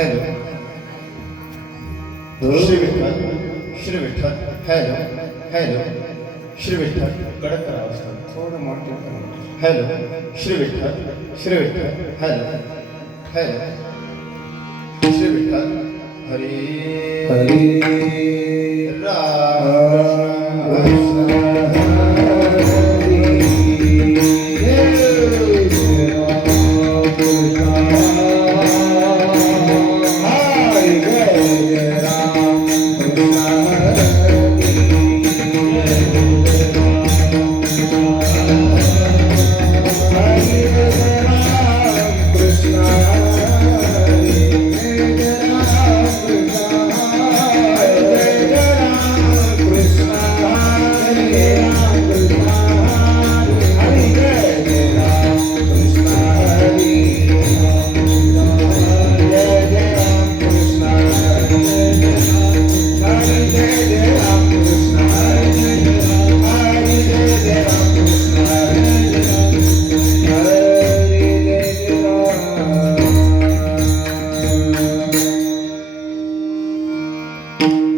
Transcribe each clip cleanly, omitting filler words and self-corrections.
Hello Shri Vitthal Shri Vitthal hello hello Shri Vitthal कडक करावं असतं थोडं मोठं hello Shri Vitthal hello hello Shri Vitthal Hari Hari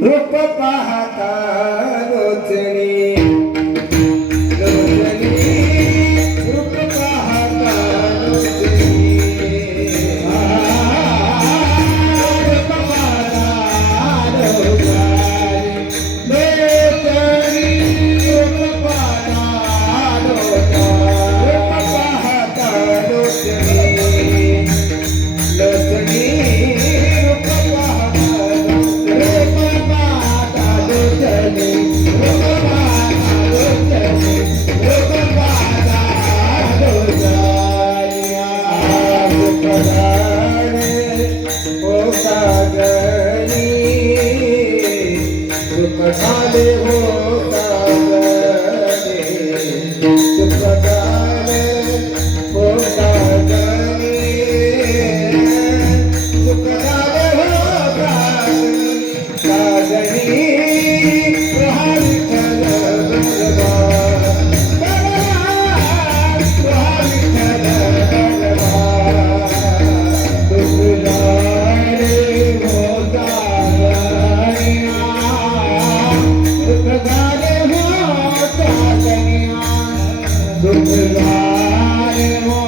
रूप पाहता लोचनी लोचनी रूप पाहता लोचनी रूप पाहता लोचनी रूप पाहता लोचनी लोचनी सुखदाले हो सागरे सुखदाले हो सागरे सुखदाले हो सागरे प्रहारी खल बलवा प्रहारी खल बलवा सुखदाले हो सागरिया सुखदाले हो सागरिया सुखदाले हो सागरिया सुखदाले हो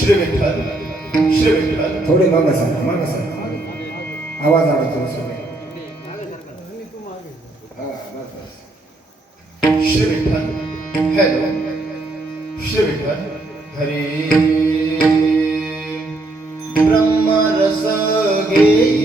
श्री विठ्ठल श्री विठ्ठल थोडे मागं सर मागं सर आवाज आला सगळे श्री विठ्ठल हॅलो श्री विठ्ठल हरी ब्रह्मरस घेई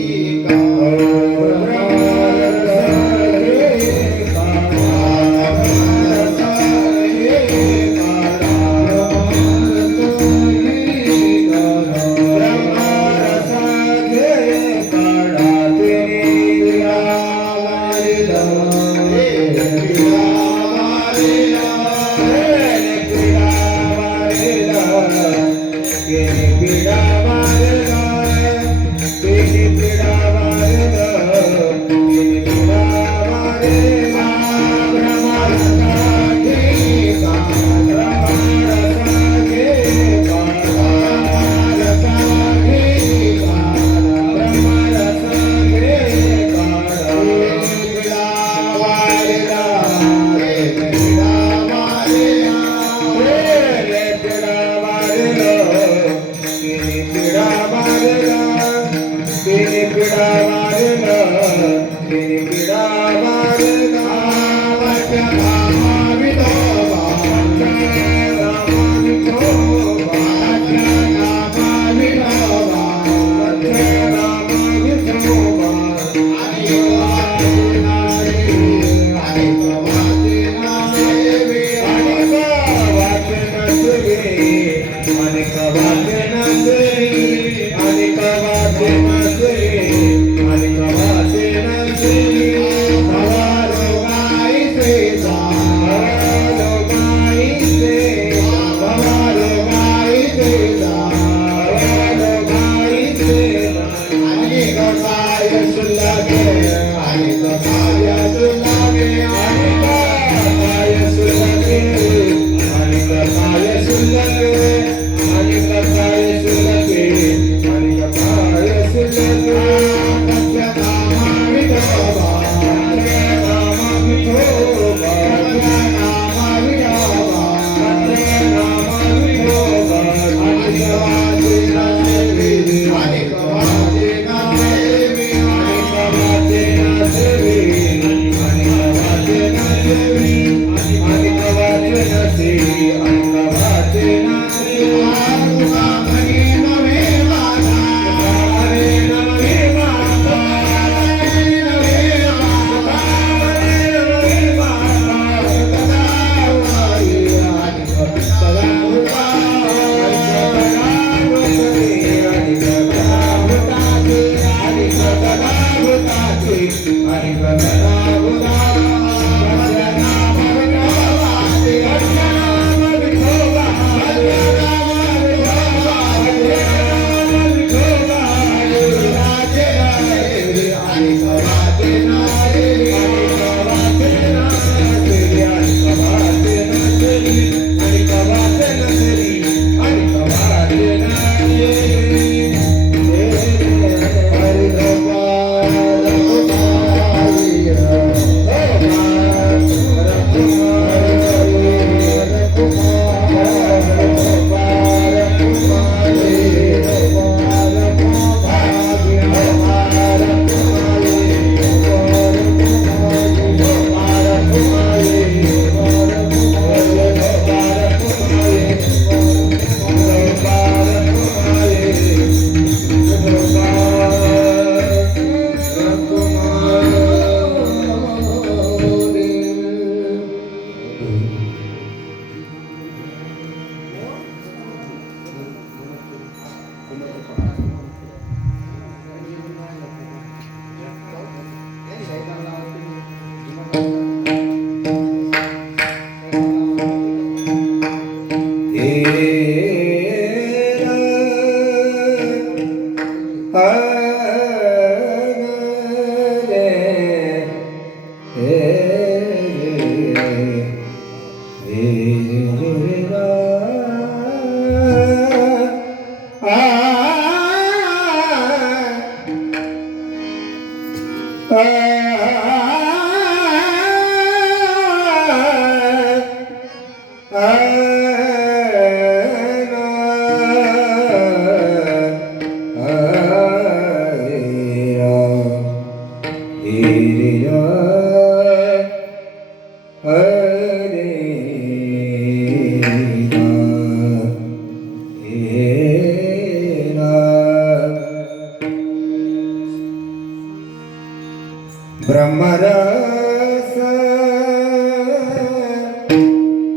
ब्रह्मरस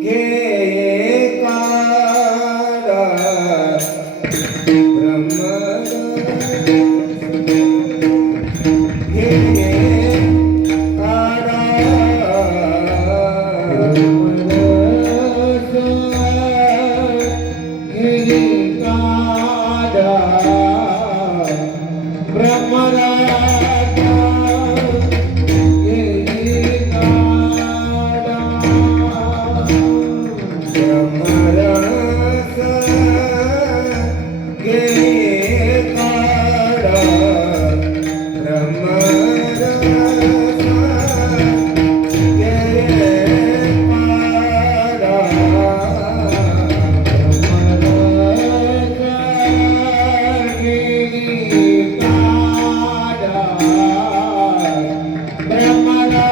घे काढा ब्रह्मरस घे काढा ब्रह्मरस घे काढा ब्रह्मरस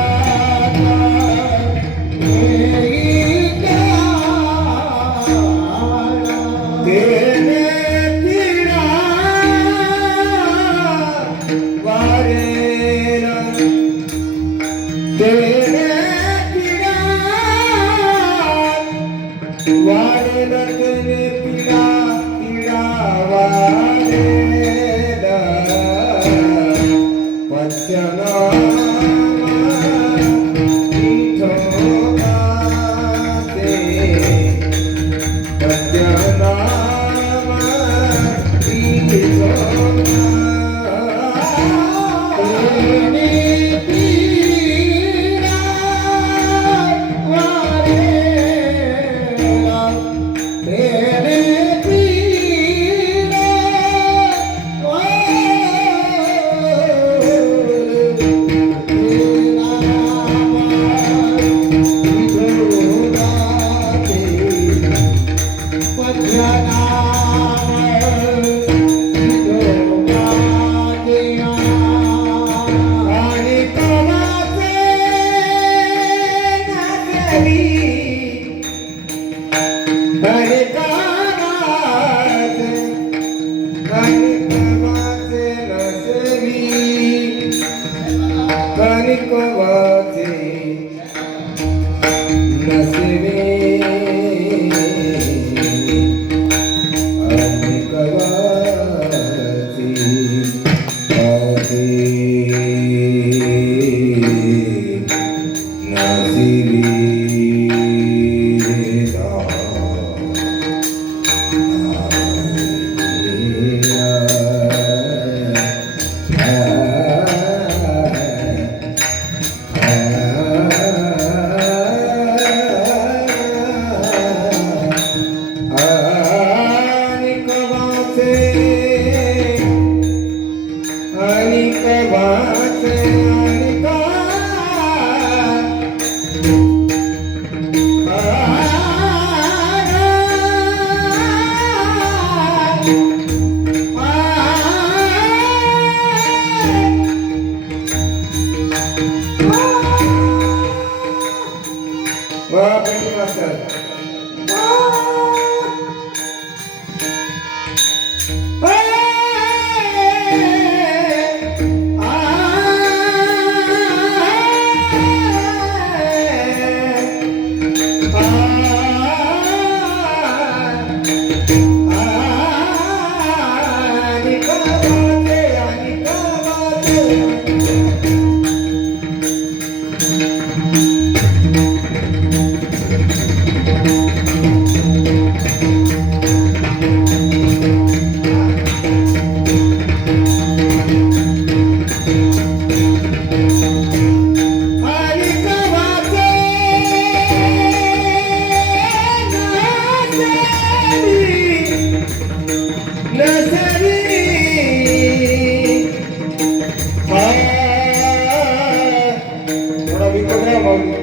नसरी थोडा विकोडा भाऊ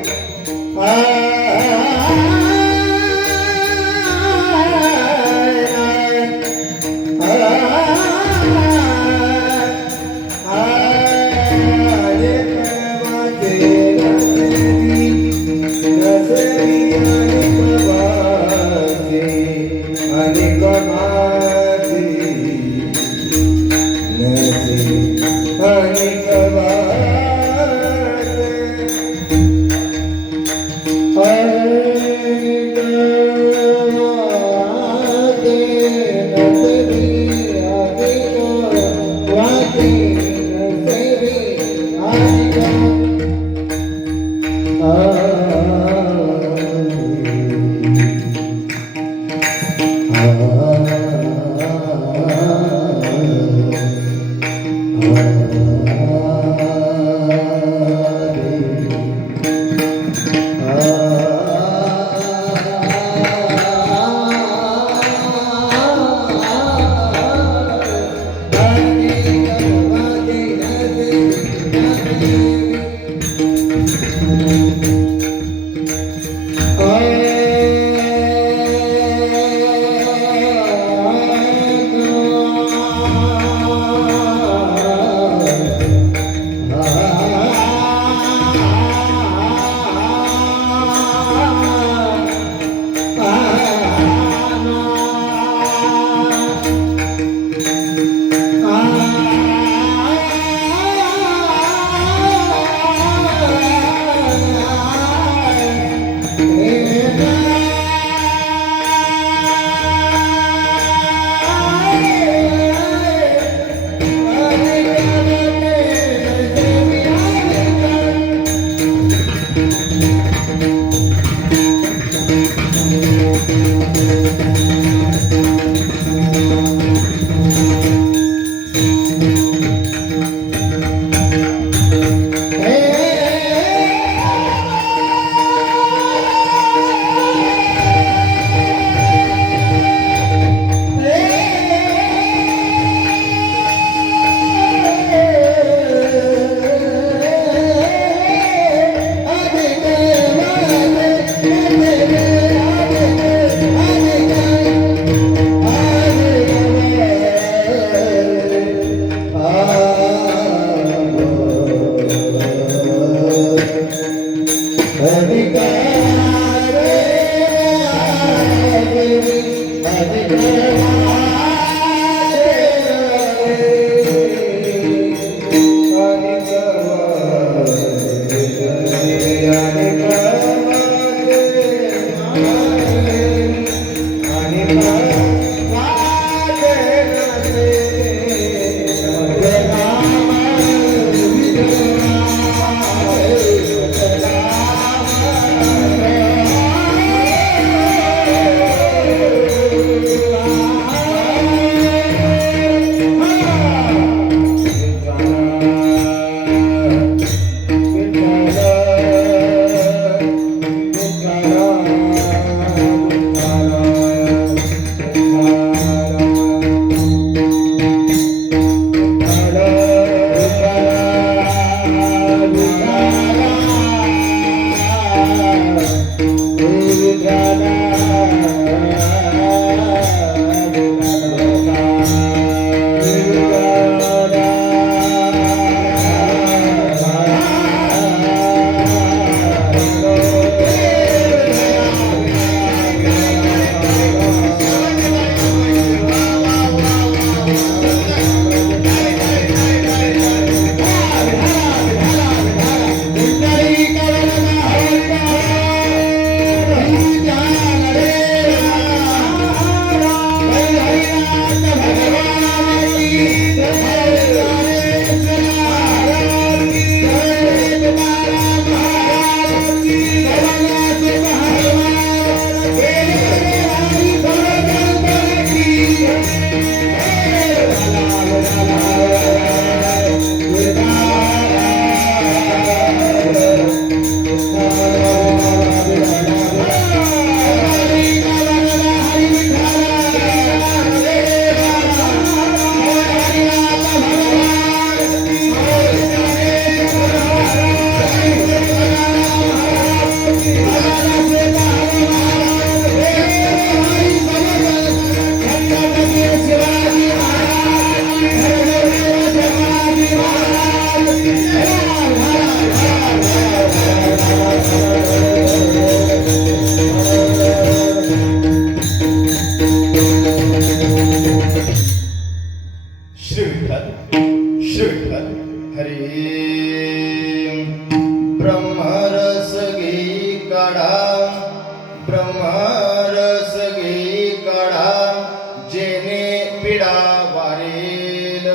पीडा वारील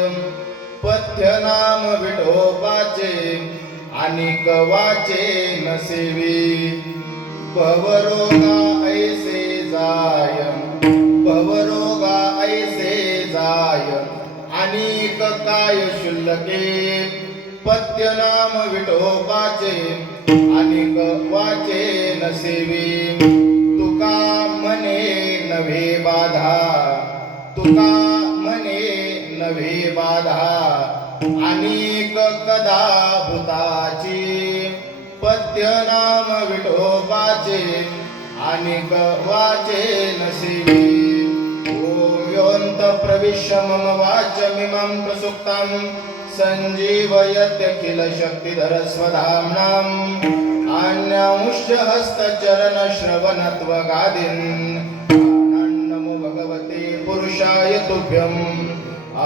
पथ्य नाम विठोबाचे अनिक वाचे नसेवी भवरोगा ऐसे जाय भवरोगा ऐसे जाय अनिक काय शुल्लके पथ्य नाम विठोबाचे अनिक वाचे नसेवी तुका म्हणे नव्हे बाधा तुका म्हणे नव्हे बाधा अनेक कदा भूताची पथ्य नाम विठोबाचे अनेक वाचे नसेवी ओम योऽन्त प्रविश्य मम वाचमिमं प्रसुप्तं संजीवयत्यखिल शक्तिधर स्वधाम्नाम् अन्यांश्च हस्तचरण श्रवणत्वगादीन् नमो भगवते पुरुषाय तुभ्यम्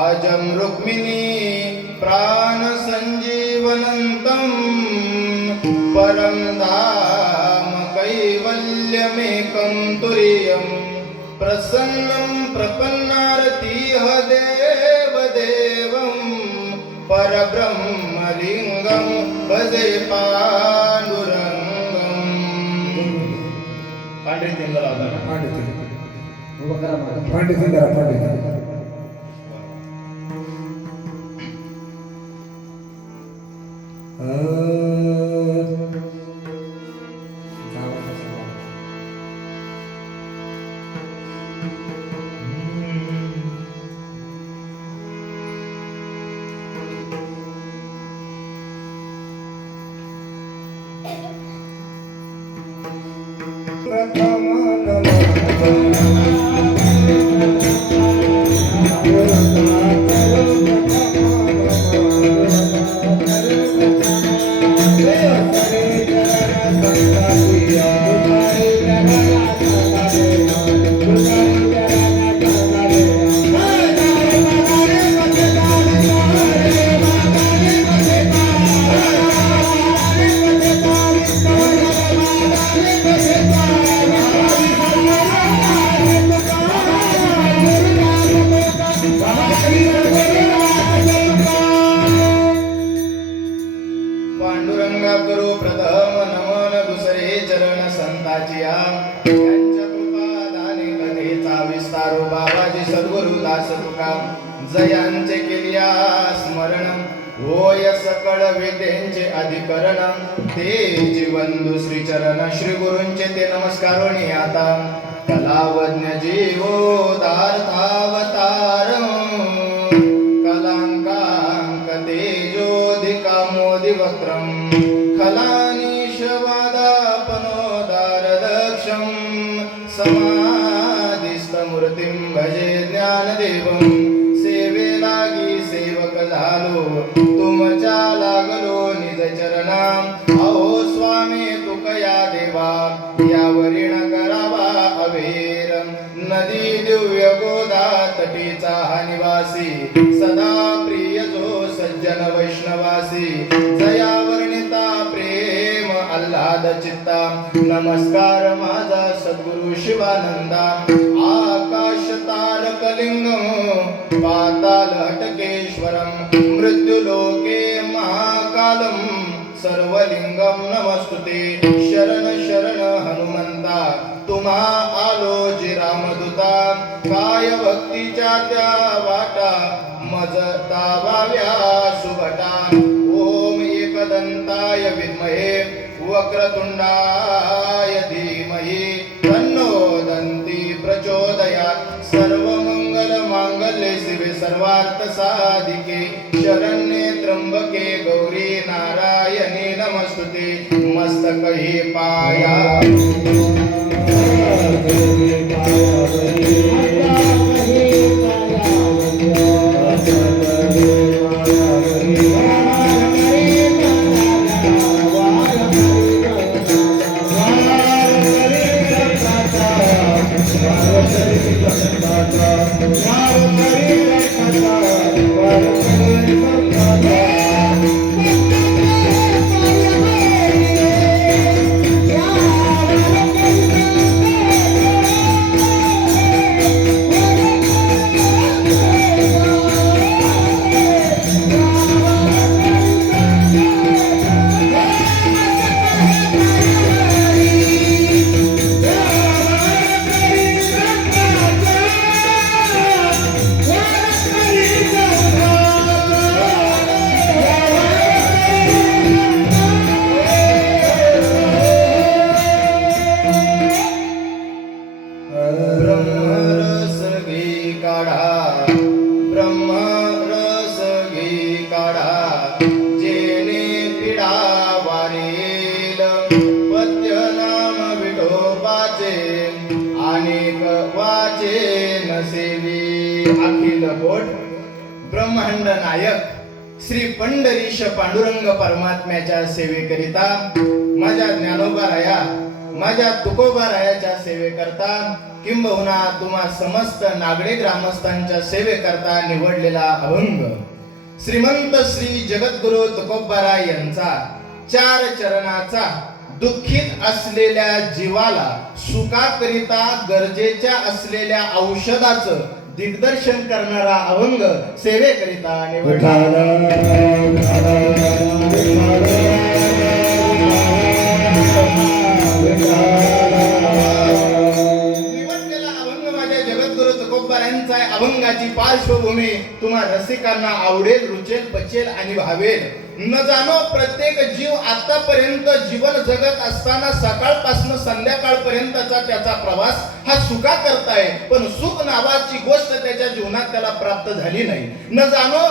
आजं रुक्मिणी प्राण संजीवनन्तं परं धाम कैवल्यमेकं तुरीयं प्रसन्नं प्रपन्नारतीह देवदेवं परब्रह्मलिङ्गं भजे पाण्डुरङ्गम् पांढरी पांडुरंगा करो प्रथम नमन दुसरे चरण संताचिया यांच्या कृपा दाने कथेचा विस्तारो बाबाजी सद्गुरु दास तुका जयांचे केलिया स्मरण होय सकळ विद्येंचे अधिकरण ते जीवंदु श्री चरण श्री गुरूंचे ते नमस्कारोनी आता कलावज्ञ जीवोदार्थावतार कलांकांक तेजोधिका मोदिवक्त्रं खलानीशवादापनोदारदक्षं समाधिस्थमूर्तिं भजे ज्ञानदेवं सेवे लागी सेवक झालो तुमच्या लागलो निज चरणा अहो स्वामी तुकया देवा यावरीण करावा अवेर नदी दिव्य गोदा तटीचा हा निवासी सदा प्रिय जो सज्जन वैष्णवासी जया वर्णिता प्रेम आल्हाद चित्ता नमस्कार माझा सद्गुरु शिवानंदा आकाश तारकलिंगम पाताल हटकेश्वरम मृत्युलोके महाकालम सर्वलिंगम नमस्तुते शरण शरण हनुमंता तुम्हा आलो जी रामदूता काय भक्तीच्या त्या वाटा मज तावाव्या सुभटा ओम एकदंताय विद्महे वक्रतुंडाय धीमहि तन्नो दंती प्रचोदयात् सर्वमंगल मांगल्ये शिवे सर्वार्थ साधिके शरण्ये त्र्यंबके गौरी नारायणी नमस्तुते मस्तक हे पाया ब्रह्मांड नायक श्री पंढरीश पांडुरंग परमात्म्याच्या सेवेकरिता, माझ्या ज्ञानोबाराया, माझ्या तुकोबारायाच्या सेवेकरता, किंबहुना तुम्हा समस्त नागडे ग्रामस्थांच्या सेवेकरता निवडलेला अभंग श्रीमंत श्री जगद्गुरु तुकोबाराय यांचा 4 चरणाचा दुःखित असलेल्या जीवाला सुखाकरिता गरजेच्या असलेल्या औषधाचं दिग्दर्शन करणारा अभंग सेवेकरिता निवडला. निवडलेला अभंग माझ्या जगद्गुरु तुकोबारायांचा आहे. अभंगाची पार्श्वभूमी तुम्हा रसिकांना आवडेल, रुचेल, पचेल आणि भावेल. न जाणो प्रत्येक जीव आतापर्यंत जीवन जगत असताना सकाळपासून संध्याकाळपर्यंतचा त्याचा प्रवास हा सुखा करताय, पण सुख नावाची गोष्ट त्याच्या जीवनात त्याला प्राप्त झाली नाही. न जाणो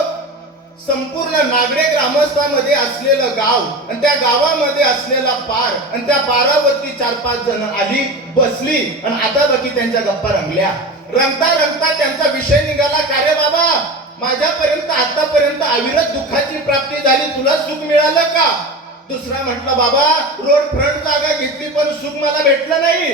संपूर्ण नागडे ग्रामस्थांमध्ये असलेलं गाव आणि त्या गावामध्ये असलेला पार आणि त्या पारावरती 4-5 जण आली, बसली आणि आता बाकी त्यांच्या गप्पा रंगल्या. रंगता रंगता त्यांचा विषय निघाला, का रे बाबा, माझ्यापर्यंत आतापर्यंत अविरत दुःखाची प्राप्ती झाली, तुला सुख मिळालं का? दुसरा म्हटला, बाबा, रोड फ्रंट जागा घेतली पण सुख मला भेटलं नाही.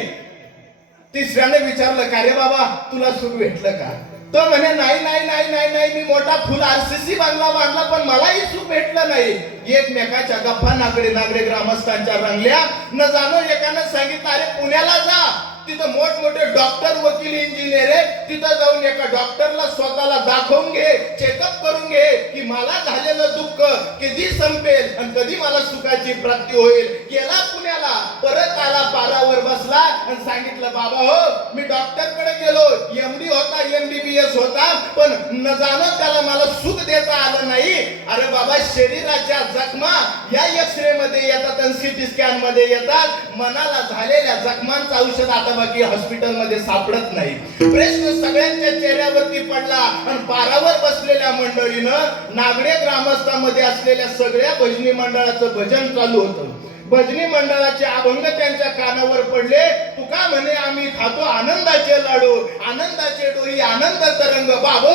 तिसऱ्याने विचारलं, का रे बाबा, तुला सुख भेटलं का? तो म्हणे, नाही नाही नाही नाही नाही, मी मोठा फुल आरसीसी बांधला पण मलाही सुख भेटलं नाही. एकमेकाच्या गप्पा नागडे ग्रामस्थांच्या रंगल्या. न जाणो एकानं सांगितलं, अरे पुण्याला जा, तिथं मोठमोठे डॉक्टर, वकील, इंजिनियर आहे, तिथं जाऊन एका डॉक्टरला स्वतःला दाखवून घे, चेकअप करून घे की मला झालेलं दुःख कधी संपेल आणि कधी मला सुखाची प्राप्ती होईल. गेला पुण्याला, परत आला, पारावर बसला आणि सांगितलं, बाबा हो, मी डॉक्टरकडे गेलो, एमडी होता, MBBS होता, पण न जाणं त्याला मला सुख देता आलं नाही. अरे बाबा, शरीराच्या जखमा या एक्सरे मध्ये येतात आणि CT स्कॅन मध्ये येतात, मनाला झालेल्या जखमांचं औषध आता बाकी हॉस्पिटल मध्ये सापडत नाही. प्रश्न सगळ्यांच्या चेहऱ्यावरती पडला आणि पारावर बसलेल्या मंडळीनं नागडे ग्रामस्थांमध्ये असलेल्या सगळ्या भजनी मंडळाचं भजन चालू होतं. भजनी मंडळाचे अभंग त्यांच्या कानावर पडले. तुका म्हणे, आम्ही खातो आनंदाचे लाडू, आनंदाचे डोई, आनंद तरंग, बाबो,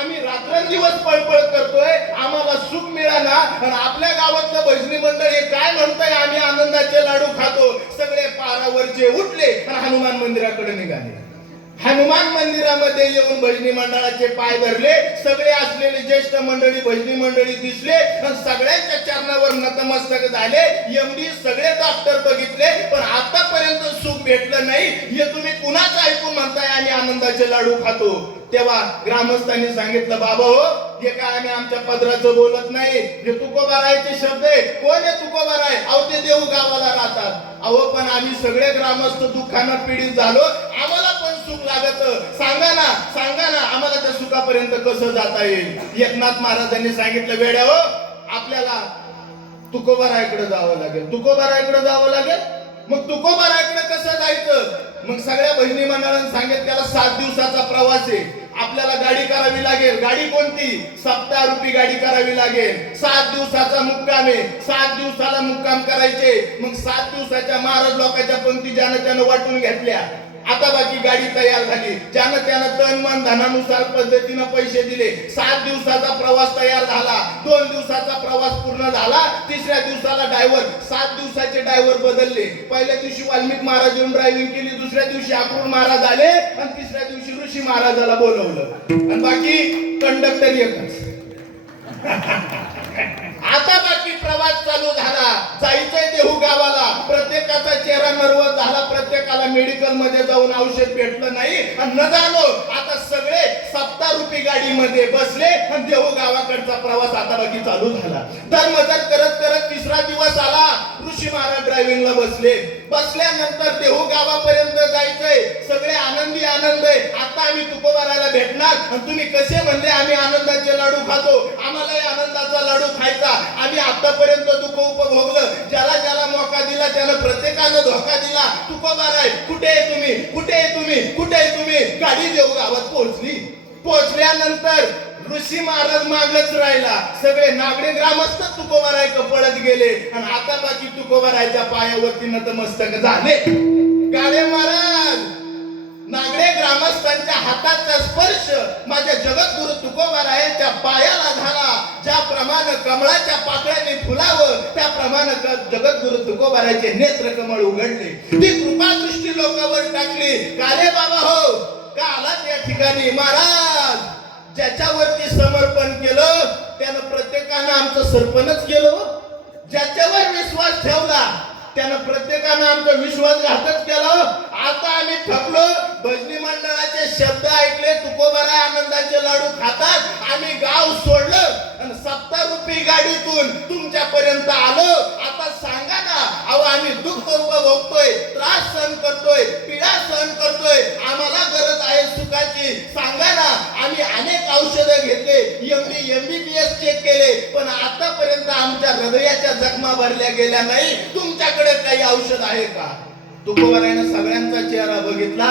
आम्ही रात्रंदिवस पळपळ करतोय, आम्हाला सुख मिळाना आणि आपल्या गावातलं भजनी मंडळ हे काय म्हणतंय, आम्ही आनंदाचे लाडू खातो. सगळे पारावरचे उठले आणि हनुमान मंदिराकडे निघाले. हनुमान मंदिरामध्ये येऊन भजनी मंडळाचे पाय धरले. सगळे असलेले ज्येष्ठ मंडळी, भजनी मंडळी दिसले आणि सगळ्यांच्या चरणावर नतमस्तक झाले. MD सगळे डॉक्टर बघितले, पण आतापर्यंत सुख भेटलं नाही. हे तुम्ही कुणाचं ऐकून म्हणताय आम्ही आनंदाचे लाडू खातो? तेव्हा ग्रामस्थांनी सांगितलं, बाबा हो, हे काय आम्ही आमच्या पदराचं बोलत नाही, हे तुकोबारायचे शब्द आहे. कोण आहे तुकोबाराय? अहो, ते देऊ गावाला राहतात. अहो, पण आम्ही सगळे ग्रामस्थ दुःखानं पीडित झालो, आम्हाला पण सुख लागत, सांगा ना आम्हाला त्या सुखापर्यंत कसं जाता येईल? एकनाथ महाराजांनी सांगितलं, वेड्या हो, आपल्याला तुकोबारायकडे जावं लागेल. तुकोबारायकडे जावं लागेल. मग तुकोबारायकडे कसं जायचं? मग सगळ्या बहिणी मंडळांनी सांगितलं, त्याला 7 दिवसाचा प्रवास आहे, आपल्याला गाडी करावी लागेल. गाडी कोणती? 7 रुपये गाडी करावी लागेल. 7 दिवसाचा मुक्काम आहे, 7 दिवसाला मुक्काम करायचे. मग 7 दिवसाच्या महाराज लोकांच्या पंक्ती ज्यानं त्यानं वाटून घेतल्या. आता बाकी गाडी तयार झाली, ज्यानं त्यानं तन मन धनानुसार पद्धतीनं पैसे दिले. 7 दिवसाचा प्रवास तयार झाला. 2 दिवसाचा प्रवास पूर्ण झाला. 3ऱ्या दिवसाला ड्रायव्हर, 7 दिवसाचे ड्रायव्हर बदलले. पहिल्या दिवशी वाल्मिक महाराज येऊन ड्रायव्हिंग केली, दुसऱ्या दिवशी अक्रूर महाराज आले आणि 3ऱ्या दिवशी ऋषी महाराजाला बोलवलं आणि बाकी कंडक्टर एकच. आता बाकी प्रवास चालू झाला, जायचंय देहू गावाला. प्रत्येकाचा चेहरा नर्वस झाला, प्रत्येकाला मेडिकल मध्ये जाऊन औषध भेटलं नाही आणि न जाणो आता सगळे 7 रुपये गाडीमध्ये बसले आणि देहू गावाकडचा प्रवास आता बाकी चालू झाला. धर्मजर करत करत 3रा दिवस आला. ऋषी महाराज ड्रायव्हिंगला बसले. बसल्यानंतर देहू गावापर्यंत जायचंय, सगळे आनंदी आनंद आहे. आता आम्ही तुकोबारायला भेटणार आणि तुम्ही कसे म्हणले आम्ही आनंदाचे लाडू खातो, आम्हालाही आनंदाचा लाडू खायचा. आम्ही आतापर्यंत दुःख उपभोगलं, ज्याला ज्याला मौका दिला त्यानं प्रत्येकानं धोका दिला. तुकोबाराय, कुठे आहे तुम्ही, कुठे आहे तुम्ही, कुठे आहे तुम्ही? गाडी देहू गावात पोहोचली. पोहोचल्यानंतर ऋषी महाराज मागच राहिला. सगळे नागडे ग्रामस्थ तुकोबाराय पळत गेले आणि आता बाकी तुकोबारायच्या पायावरती नतमस्तक झाले. गाडे महाराज, नागडे ग्रामस्थांच्या हाताचा स्पर्श माझ्या जगद्गुरु तुकोबारायांच्या पायाला झाला. ज्याप्रमाणे कमळाच्या पाकळ्याने फुलावं त्याप्रमाणे जगद्गुरु तुकोबाराचे नेत्र कमळ उघडले. ती कृपा दृष्टी लोकांवर टाकली. काले बाबा हो का आलात या ठिकाणी? महाराज ज्याच्यावरती समर्पण केलं त्यानं प्रत्येकानं आमचं सरपणच केलं. ज्याच्यावर विश्वास ठेवला त्यानं प्रत्येकानं आमचा विश्वासघातच केला. आता आम्ही थकलो. भजनी मंडळाचे शब्द ऐकले, तुकोबारा आनंदाचे लाडू खातात. आम्ही गाव सोडलं आणि 70 रुपये गाडीतून तुमच्यापर्यंत आलो. आता सांगा ना, अहो आम्ही दुःख उपभोगतोय, त्रास सहन करतोय, पीडा सहन करतोय. आम्हाला गरज आहे सुखाची. सांगा ना, आम्ही अनेक औषधं घेतले, MBBS चेक केले, पण आतापर्यंत आमच्या हृदयाच्या जखमा भरल्या गेल्या नाही. तुमच्याकडे काही औषध आहे का? तुकोबारायनं सगळ्यांचा चेहरा बघितला.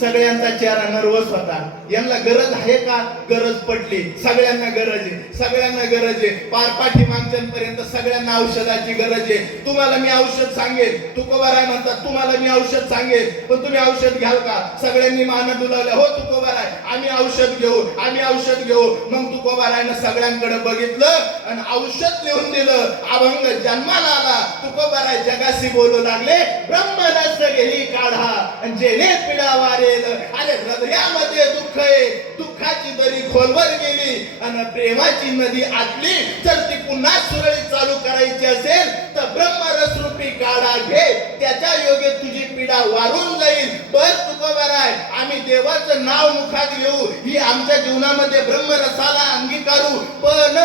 सगळ्यांचा चेहरा नर्वस होता. यांना गरज आहे का? गरज पडली. सगळ्यांना गरज आहे, सगळ्यांना गरज आहे. पार पाठीमागच्यांपर्यंत सगळ्यांना औषधाची गरज आहे. तुम्हाला मी औषध सांगेन. तुकोबाराय म्हणतात तुम्हाला मी औषध सांगेन, पण तुम्ही औषध घ्याल का? सगळ्यांनी मान डुलावल्या. हो तुकोबाराय आम्ही औषध घेऊ, आम्ही औषध घेऊ. मग तुकोबारायनं सगळ्यांकडे बघितलं आणि औषध लिहून दिलं. अभंग जन्माला आला. तुकोबाराय जगाशी बोलू लागले, ब्रह्मरस गेली काढा आणि जेणे पिडा वारेल. आणि हृदयामध्ये दुःख आहे, दुःखाची दरी खोलवर गेली आणि प्रेमाची नदी आटली. जर ती पुन्हा सुरळीत चालू करायची असेल तर ब्रह्मरस रूपी काढा घे. त्याच्या योगे तुझी पीडा वारून जाईल. बस तुकोबाराय आम्ही देवाचं नाव मुखात घेऊ, ही आमच्या जीवनामध्ये ब्रह्मरसाला अंगीकारू. पण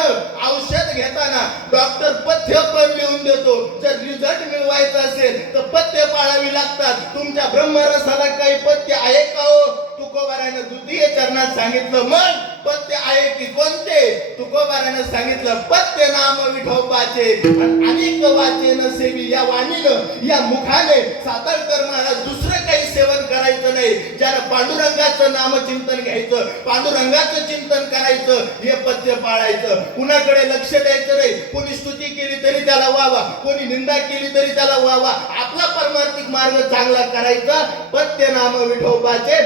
औषध घेताना डॉक्टर पथ्य पण लिहून देतो. जर रिझल्ट मिळवायचा असेल तर पथ्य पाळावी लागतात. तुमच्या ब्रह्मरसाला काही पथ्य आहे का हो? तुकोबारायनं द्वितीय चरणात सांगितलं. मग पथ्य आहे की कोणते? तुकोबारायनं सांगितलं पथ्य नाम विठोबाचे अनेक वाचे न सेवी. या वाणीनं, या मुखाने सातारकर महाराज दुसरं काही सेवन करायचं नाही. ज्याला पांडुरंगाचं नामचिंतन घ्यायचं, पांडुरंगाचं चिंतन करायचं, हे पथ्य पाळायचं. कुणाकडे लक्ष द्यायचं नाही. कोणी स्तुती केली तरी त्याला वावा, कोणी निंदा केली तरी त्याला वावा. आपला परमार्थिक मार्ग चांगला करायचा. पथ्य नाम विठोबाचे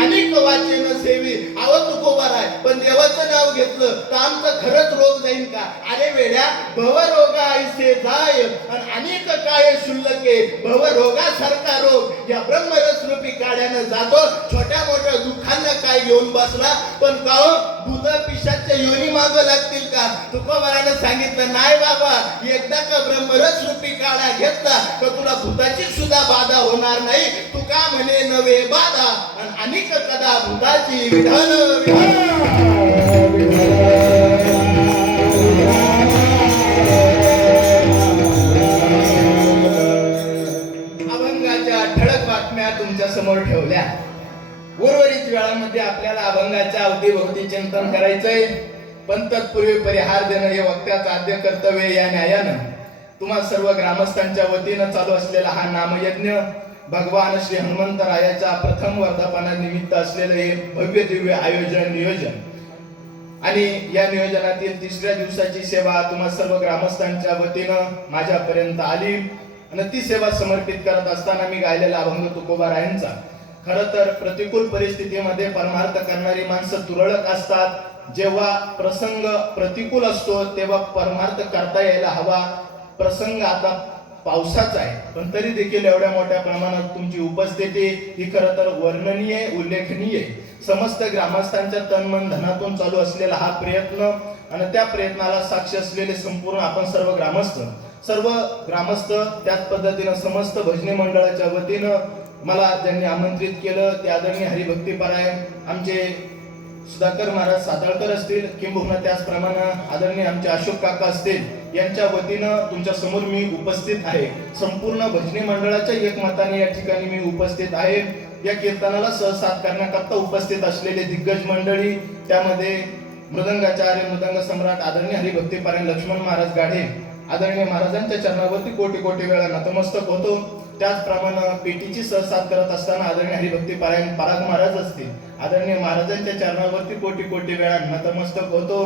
अनेक वाचे न सेवी. अहो तुकोबाराय पण देवाचं नाव घेतलं तर आमचं खरंच रोग जाईल का? अरे वेड्या, भवरोगा ऐसे जाय आणि अनेक काय शुल्लके. भवरोगासारखा रोग या ब्रह्मरस रूपी काड्यानं जातो. छोट्या मोठ्या दुःखांना काय घेऊन बसला. पण का हो भूत पिशाच्या योनी मागं लागतील का? तुकोबारायनं सांगितलं नाही बाबा, एकदा का ब्रह्मरस रूपी काढा घेतला तर तुला भूताची सुद्धा बाधा होणार नाही. तुका म्हणे नवे बाधा आणि अनेक कदा भूताची विधान. अभंगाच्या ठळक बातम्या तुमच्या समोर ठेवल्या. उर्वरित वेळामध्ये आपल्याला अभंगाच्या अवतीभोवती चिंतन करायचंय. पण तत्पूर्वी परिहार देणं हे वक्त्याचं आद्य कर्तव्य. या न्यायानं तुम्हा सर्व ग्रामस्थांच्या वतीनं चालू असलेला हा नामयज्ञ भगवान श्री हनुमंतरायाच्या प्रथम वर्धापनानिमित्त असलेलं हे भव्य दिव्य नियोजन आणि या नियोजनातील तिसऱ्या दिवसाची सेवा तुम्हा सर्व ग्रामस्थांच्या वतीनं माझ्यापर्यंत आली. आणि ती सेवा समर्पित करत असताना मी गायलेला अभंग तुकोबारायांचा. खरं तर प्रतिकूल परिस्थितीमध्ये परमार्थ करणारी माणसं तुरळक असतात. जेव्हा प्रसंग प्रतिकूल असतो तेव्हा परमार्थ करता यायला हवा. प्रसंग आता पावसाचा आहे, पण तरी देखील एवढ्या मोठ्या प्रमाणात तुमची उपस्थिती ही खरं तर वर्णनीय, उल्लेखनीय. समस्त ग्रामस्थांच्या तन मन धनातून चालू असलेला हा प्रयत्न आणि त्या प्रयत्नाला साक्ष असलेले संपूर्ण आपण सर्व ग्रामस्थ त्याच पद्धतीनं समस्त भजनी मंडळाच्या वतीनं मला ज्यांनी आमंत्रित केलं ते आदरणीय हरिभक्तीपरायण आमचे सुधाकर महाराज साताळकर असतील, किंबहुना त्याचप्रमाणे आदरणीय आमचे अशोक काका असतील, यांच्या वतीनं तुमच्या समोर मी उपस्थित आहे. संपूर्ण भजनी मंडळाच्या एकमताने या ठिकाणी मी उपस्थित आहे. या कीर्तनाला सहसाथ करण्याकरता उपस्थित असलेले दिग्गज मंडळी, त्यामध्ये मृदंगाचार्य मृदंग सम्राट आदरणीय हरिभक्तीपरायण लक्ष्मण महाराज गाढे, आदरणीय महाराजांच्या चरणावरती कोटी कोटी वेळा नतमस्तक होतो. त्याचप्रमाणे पेटीची सहसाथ करत असताना आदरणीय हरिभक्तीपरायण पराग महाराज असतील, आदरणीय महाराजांच्या चरणावरती कोटी कोटी वेळा नतमस्तक होतो.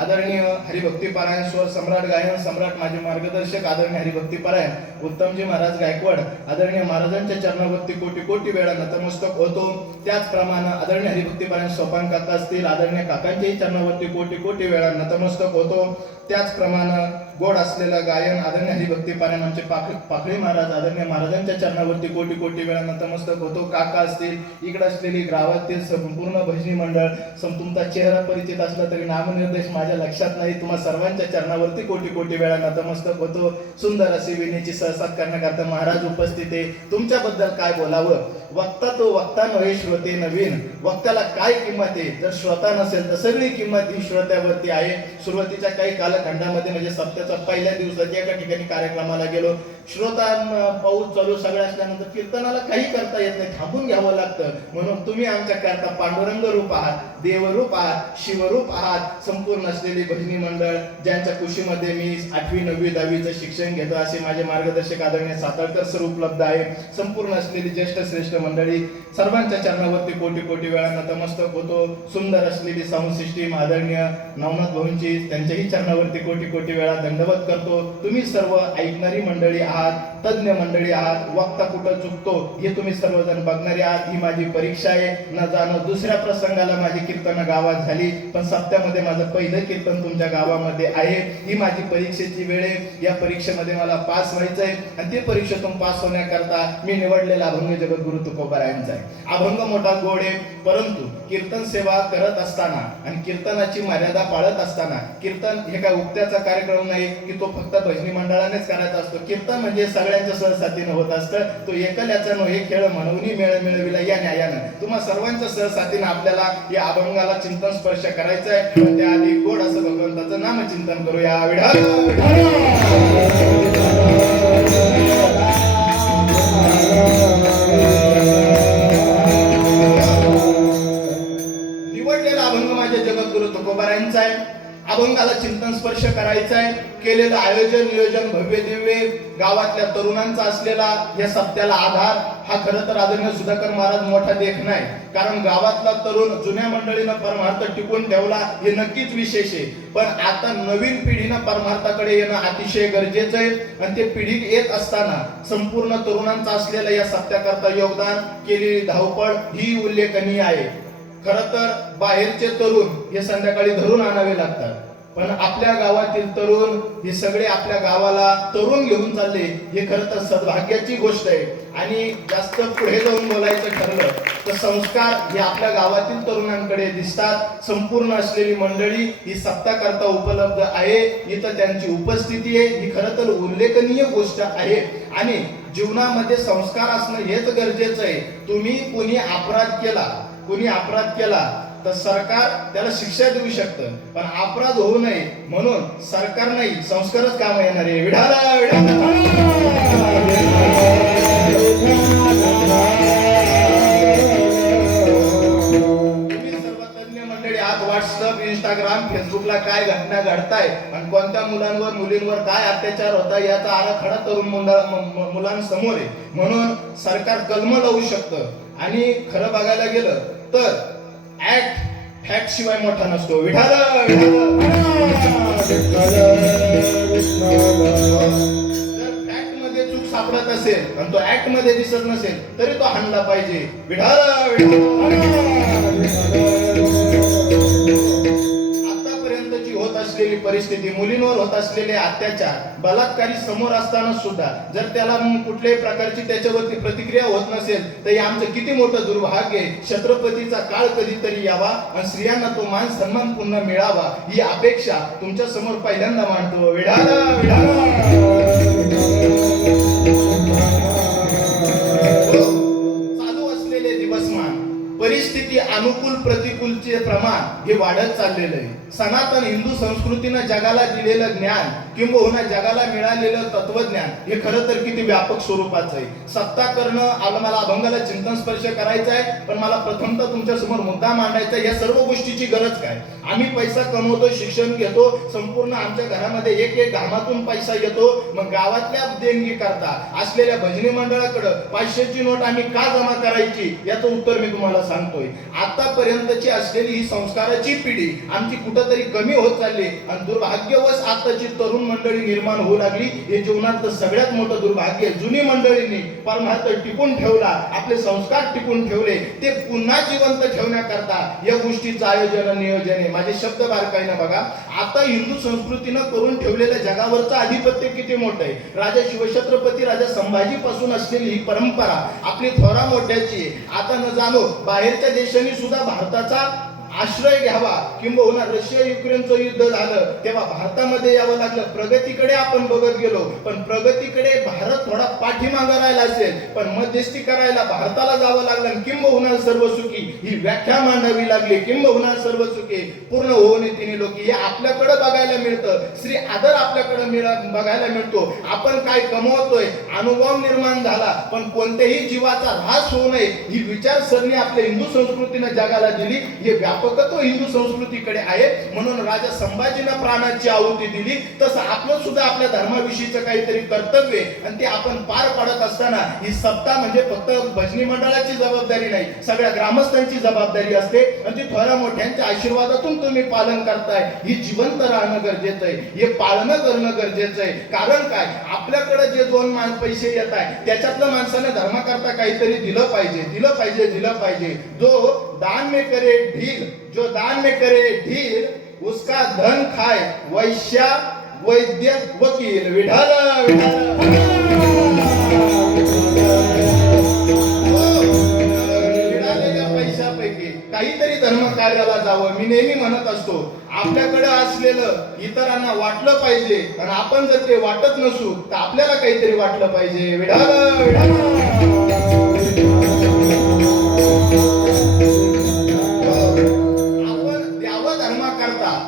आदरणीय हरिभक्तीपरायण स्वर सम्राट गायन सम्राट माझे मार्गदर्शक आदरणीय हरिभक्तीपरायण उत्तमजी महाराज गायकवाड आदरणीय महाराजांच्या चरणावरती कोटी कोटी वेळा नतमस्तक होतो. त्याचप्रमाणे आदरणीय हरिभक्तीपरायण सोपान काका असतील आदरणीय काकांच्याही चरणावरती कोटी कोटी वेळा नतमस्तक होतो. त्याचप्रमाणे गोड असलेलं गायन आदरणीय हरिभक्तीपरायण आमचे पाखळे महाराज आदरणीय महाराजांच्या चरणावरती कोटी कोटी वेळा नतमस्तक होतो. काका असतील इकडे असलेली गावातील संपूर्ण भजनी मंडळ तुमचा चेहरा परिचित असला तरी नामनिर्देश माझ्या लक्षात नाही. तुम्हा सर्वांच्या चरणावरती कोटी कोटी वेळा नतमस्तक होतो. सुंदर अशी विनेची सहसात करण्याकरता महाराज उपस्थित आहे. तुमच्याबद्दल काय बोलावं? वक्ता तो वक्ता नव्हे श्रोते नवीन. वक्त्याला काय किंमत आहे? जर श्रोता नसेल तर सगळी किंमत ही श्रोत्यावरती आहे. सुरुवातीच्या काही कालखंडामध्ये म्हणजे सप्त्याच्या पहिल्या दिवसात एका ठिकाणी कार्यक्रमाला गेलो. श्रोता पाऊस चालू सगळं असल्यानंतर कीर्तनाला काही करता येत नाही, थांबून घ्यावं लागतं. म्हणून तुम्ही आमच्या करता पांडुरंग रूप आहात, देवरूप आहात, शिवरूप आहात. संपूर्ण असलेली भजनी मंडळ ज्यांच्या कुशीमध्ये मी 8वी 9वी 10वीचं शिक्षण घेतो असे माझे मार्गदर्शक आदरणीय सातारकर सर उपलब्ध आहे. संपूर्ण असलेली ज्येष्ठ श्रेष्ठ मंडळी सर्वांच्या चरणावरती कोटी कोटी वेळा नतमस्तक होतो. सुंदर असलेली साऊंड सिस्टीम आदरणीय नवनाथ भाऊंची त्यांच्याही चरणावरती कोटी कोटी वेळा दंडवत करतो. तुम्ही सर्व ऐकणारी मंडळी आहात, तज्ञ मंडळी आहात. वक्ता कुठं चुकतो हे तुम्ही सर्वजण बघणारे आहात. ही माझी परीक्षा आहे. न जाणं दुसऱ्या प्रसंगाला माझी कीर्तन गावात झाली, पण सप्त्यामध्ये माझं पहिलं कीर्तन तुमच्या गावामध्ये आहे. ही माझी परीक्षेची वेळ आहे. या परीक्षेमध्ये मला पास व्हायचंय आणि ते परीक्षेतून पास होण्याकरता मी निवडलेला अभंग जगद्गुरु तुकोबारायांचा आहे. अभंग मोठा गोड आहे, परंतु कीर्तन सेवा करत असताना आणि कीर्तनाची मर्यादा पाळत असताना, कीर्तन हे काय उक्त्याचा कार्यक्रम नाही की तो फक्त भजनी मंडळानेच करायचा असतो. कीर्तन म्हणजे सगळ्यांच्या सहसाथीनं होत असतं. तो एकल्याचा नो हे खेळ म्हणून मेळ मिळविला या न्यायानं. तुम्हा सर्वांच्या सहसाथीनं आपल्याला या अभंगाला चिंतन स्पर्श करायचा आहे. पण त्याआधी गोड असं भगवंताचं नामचिंतन करूया. निवडलेला अभंग माझ्या जगद्गुरु तुकोबारायांचा आहे. अभंगाला चिंतन स्पर्श करायचा आहे. केलेलं आयोजन नियोजन भव्य दिव्य गावातल्या तरुणांचा असलेला या सप्त्याला आधार हा खरं तर आदरणीय सुधाकर महाराज मोठा देखणा आहे. कारण गावातला तरुण जुन्या मंडळीनं परमार्थ टिकून ठेवला हे नक्कीच विशेष आहे. पण आता नवीन पिढीनं परमार्थाकडे येणं अतिशय गरजेचं आहे. आणि ते पिढीत येत असताना संपूर्ण तरुणांचा असलेला या सप्त्याकरता योगदान केलेली धावपळ ही उल्लेखनीय आहे. खरं तर बाहेरचे तरुण हे संध्याकाळी धरून आणावे लागतात, पण आपल्या गावातील तरुण हे सगळे आपल्या गावाला तरुण घेऊन चालले हे खरं तर सद्भाग्याची गोष्ट आहे. आणि जास्त पुढे जाऊन बोलायचं ठरलं तर संस्कार हे आपल्या गावातील तरुणांकडे दिसतात. संपूर्ण असलेली मंडळी ही सप्ताकरता उपलब्ध आहे. इथं त्यांची उपस्थिती आहे ही खरं तर उल्लेखनीय गोष्ट आहे. आणि जीवनामध्ये संस्कार असणं हेच गरजेचं आहे. तुम्ही कुणी अपराध केला तर सरकार त्याला शिक्षा देऊ शकतं, पण अपराध होऊ नये म्हणून सरकार नाही संस्कारच काम येणार आहे. विढाला तुम्ही सर्व तज्ञ मंडळी आज व्हॉट्सअप इंस्टाग्राम फेसबुकला काय घटना घडताय आणि कोणत्या मुलांवर मुलींवर काय अत्याचार होता याचा आराखडा तरुण मुलांसमोर आहे. म्हणून सरकार कलम लावू शकतं. आणि खरं बघायला गेलं तर फॅक्ट शिवाय मोठा नसतो. जर फॅक्ट मध्ये चूक सापडत असेल आणि तो ऍक्ट मध्ये दिसत नसेल तरी तो हाणला पाहिजे. आतापर्यंतची होत असलेली परिस्थिती, मुलींवर होत असलेले अत्याचार, बलात्कारी समोर असताना सुद्धा जर त्याला कुठल्याही प्रकारची त्याच्यावरती प्रतिक्रिया होत नसेल तर हे आमचं किती मोठं दुर्भाग्य आहे. छत्रपतीचा काळ कधीतरी यावा आणि स्त्रियांना तो मान सन्मान पुन्हा मिळावा ही अपेक्षा तुमच्या समोर पहिल्यांदा मांडतो. चालू असलेले दिवसमान परिस्थिती अनुकूल प्रतिकूलचे प्रमाण हे वाढत चाललेलं आहे. सनातन हिंदू संस्कृतीनं जगाला दिलेलं ज्ञान किंबहुना जगाला मिळालेलं तत्वज्ञान हे खरं तर किती व्यापक स्वरूपाचं आहे. सत्ता करणं मला अभंगाला चिंतन स्पर्श करायचा आहे, पण मला प्रथमतः तुमच्या समोर मुद्दा मांडायचा आहे. या सर्व गोष्टीची गरज काय? आम्ही पैसा कमवतो, शिक्षण घेतो, संपूर्ण आमच्या घरामध्ये एक घामातून पैसा येतो. मग गावातल्या देणगी करता असलेल्या भजनी मंडळाकडे 500ची नोट आम्ही का जमा करायची याचं उत्तर मी तुम्हाला सांगतोय. जातोय. आतापर्यंतची असलेली ही संस्काराची पिढी आमची कुठंतरी कमी होत चालली आणि दुर्भाग्यवश आताची तरुण मंडळी निर्माण होऊ लागली. हे जीवनात सगळ्यात मोठं दुर्भाग्य. जुनी मंडळींनी परमार्थ टिकून ठेवला, आपले संस्कार टिकून ठेवले, ते पुन्हा जिवंत ठेवण्याकरता या गोष्टीचं आयोजन नियोजन आहे. माझे शब्द बारकाईनं बघा. आता हिंदू संस्कृतीनं करून ठेवलेल्या जगावरचं आधिपत्य किती मोठं आहे. राजा शिवछत्रपती राजा संभाजी पासून असलेली ही परंपरा आपली थोरा मोठ्याची आहे. आता न जाणो बाहेरच्या देशांनी सुद्धा भारताचा आश्रय घ्यावा, किंबहुना रशिया युक्रेनचं युद्ध झालं तेव्हा भारतामध्ये यावं लागलं. प्रगतीकडे आपण बघत गेलो, पण प्रगतीकडे भारत थोडा पाठीमागं राहिला असेल, पण मध्यस्थी करायला भारताला जावं लागलं. किंबहुना सर्व सुखी ही व्याख्या मांडावी लागली. किंबहुना सर्व सुखी पूर्ण होऊन तिने लोक हे आपल्याकडे बघायला मिळतं. श्री आदर आपल्याकडे बघायला मिळतो. आपण काय कमवतोय, अनुभव निर्माण झाला, पण कोणत्याही जीवाचा ऱ्हास होऊ नये ही विचारसरणी आपल्या हिंदू संस्कृतीने जगाला दिली. हे व्यापकत्व हिंदू संस्कृतीकडे आहे. म्हणून राजा संभाजीनं प्राणाची आहुती दिली. तसं आपलं सुद्धा आपल्या धर्माविषयीचं काहीतरी कर्तव्य आणि ते आपण पार पाडत असताना ही सप्ताह म्हणजे फक्त भजनी मंडळाची जबाबदारी नाही, सगळ्या ग्रामस्थांची जबाबदारी असते. आणि ती थोड्या मोठ्यांच्या आशीर्वादातून तुम्ही पालन करताय, ही जिवंत राहणं गरजेचं आहे. हे पाळणं करणं गरजेचं आहे. कारण काय, आपल्याकडे जे दोन पैसे येत आहे त्याच्यातलं माणसाने धर्माकरता काहीतरी दिलं पाहिजे, दिलं पाहिजे, दिलं पाहिजे. जो दान में करे ढील, जो दान में करे ढील, उसका धन खाए वैश्या वैद्य वकील. विठाल मिळालेल्या पैशापैकी काहीतरी धर्म कार्याला जावं. मी नेहमी म्हणत असतो, आपल्याकडे असलेलं इतरांना वाटलं पाहिजे आणि आपण जर ते वाटत नसू तर आपल्याला काहीतरी वाटलं पाहिजे. विठाल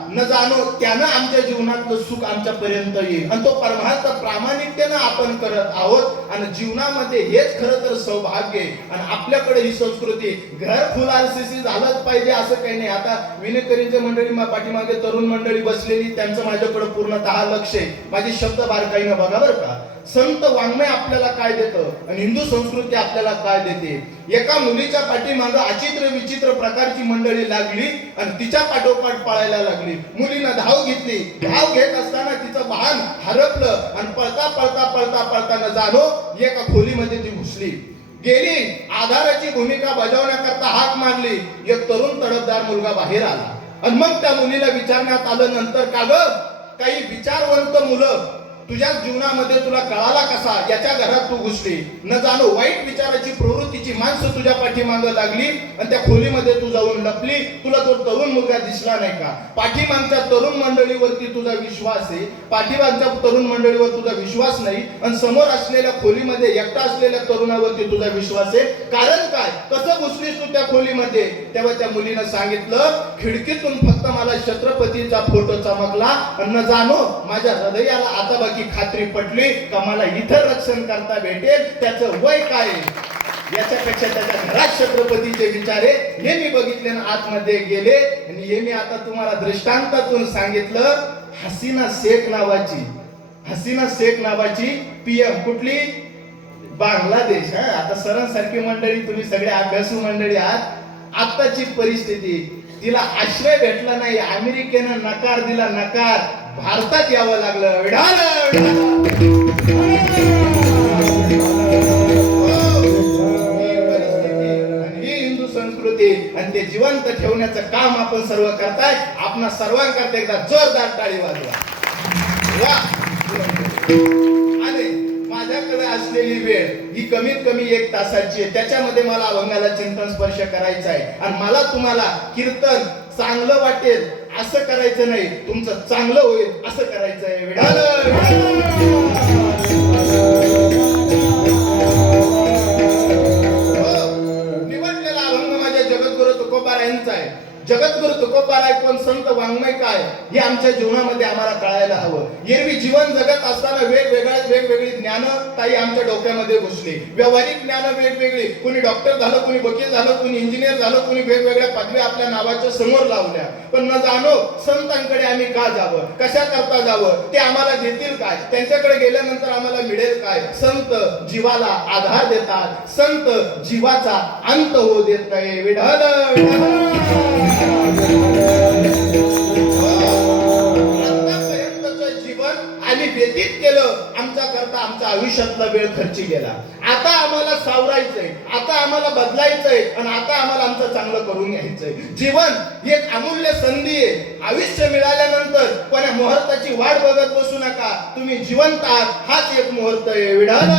न जाणो त्यानं आमच्या जीवनातलं सुख आमच्यापर्यंत येईल आणि तो परमार्थ प्रामाणिकतेनं आपण करत आहोत. आणि जीवनामध्ये हेच खरं तर सौभाग्य आहे. आणि आपल्याकडे ही संस्कृती घर फुल आरसीसी झालंच पाहिजे असं काही नाही. आता विनेकरींच्या मंडळी पाठीमागे तरुण मंडळी बसलेली, त्यांचं माझ्याकडे पूर्णतः लक्ष आहे. माझे शब्द बारकाईनं बघा बरं का. संत वाङ्मय आपल्याला काय देतं आणि हिंदू संस्कृती आपल्याला काय देते. एका मुलीच्या पाठीमागं अचित्र विचित्र प्रकारची मंडळी लागली आणि तिच्या पाठोपाठ पळायला लागली. मुलीनं धाव घेतली. धाव घेत असताना तिचं वाहन हरपलं आणि पळता पळता पळता पळता न जाणो एका खोलीमध्ये ती घुसली. गेली, आधाराची भूमिका बजावण्याकरता हाक मारली. एक तरुण तडफदार मुलगा बाहेर आला आणि मग त्या मुलीला विचारण्यात आलं, नंतर का ग काही विचारवंत मुलं तुझ्या जीवनामध्ये तुला कळाला कसा, याच्या घरात तू घुसली. न जाणो वाईट विचाराची प्रवृत्तीची माणसं तुझ्या पाठीमागं लागली आणि त्या खोलीमध्ये तू जाऊन लपली. तुला तो तरुण मुलगा दिसला नाही का? पाठीमागच्या तरुण मंडळीवरती तुझा विश्वास आहे, पाठीमागच्या तरुण मंडळीवर तुझा विश्वास नाही आणि समोर असलेल्या खोलीमध्ये एकटा असलेल्या तरुणावरती तुझा विश्वास आहे. कारण काय, कसं घुसलीस तू त्या खोलीमध्ये? तेव्हा त्या मुलीनं सांगितलं, खिडकीतून फक्त मला छत्रपतीचा फोटो चमकला आणि न जाणो माझ्या हृदयाला आता की खात्री पटली का मला इथं रक्षण करता भेटेल. त्याचं वय काय, याच्यापेक्षा त्याच्या घरात छत्रपतीचे विचार आहे. हे मी बघितले ना, आतमध्ये गेले आणि हे मी आता तुम्हाला दृष्टांतातून सांगितलं. हसीना शेख नावाची पीएम कुठली, बांगलादेश. आता सरांसारखी मंडळी, तुम्ही सगळे अभ्यासू मंडळी आहात. आताची परिस्थिती, तिला आश्रय भेटला नाही, अमेरिकेनं नकार दिला, नकार, भारतात यावं लागलं. ही हिंदू संस्कृती आणि ते जिवंत ठेवण्याचं काम आपण सर्व करताय. आपणा सर्वांकरता एकदा जोरदार टाळी वाजवा. आणि माझ्याकडे असलेली वेळ ही कमीत कमी 1 तासाची आहे. त्याच्यामध्ये मला अभंगाला चिंतन स्पर्श करायचा आहे आणि मला तुम्हाला कीर्तन चांगलं वाटेल असं करायचं नाही, तुमचं चांगलं होईल असं करायचं आहे. निवडलेला अभंग माझ्या जगद्गुरु तुकोबा यांचा आहे. जगद्गुरु तुकोबाराय कोण, संत वाङ्मय काय, हे आमच्या जीवनामध्ये आम्हाला कळायला हवं. एरवी जीवन जगत असताना वेगवेगळी ज्ञान ताई आमच्या डोक्यामध्ये घुसली. व्यावहारिक ज्ञान वेगवेगळी, कोणी डॉक्टर झालं, कोणी वकील झालं, कोणी इंजिनियर झालं, कोणी वेगवेगळ्या पदव्या आपल्या नावाच्या समोर लावल्या. पण न जाणो संतांकडे आम्ही का जावं, कशा करता जावं, ते आम्हाला देतील काय, त्यांच्याकडे गेल्यानंतर आम्हाला मिळेल काय. संत जीवाला आधार देतात, संत जीवाचा अंत होऊ देत नाही. विढल आतापर्यंतचं जीवन आम्ही व्यतीत केलं, आमच्या करता आमच्या आयुष्यातला वेळ खर्ची गेला. आता आम्हाला सावरायचंय, आता आम्हाला बदलायचंय, आणि आता आम्हाला आमचं चांगलं करून घ्यायचंय. जीवन ही एक अमूल्य संधी आहे. आयुष्य मिळाल्यानंतर कोणा मुहूर्ताची वाट बघत बसू नका. तुम्ही जिवंत आहात, हाच एक मुहूर्त आहे. विढाल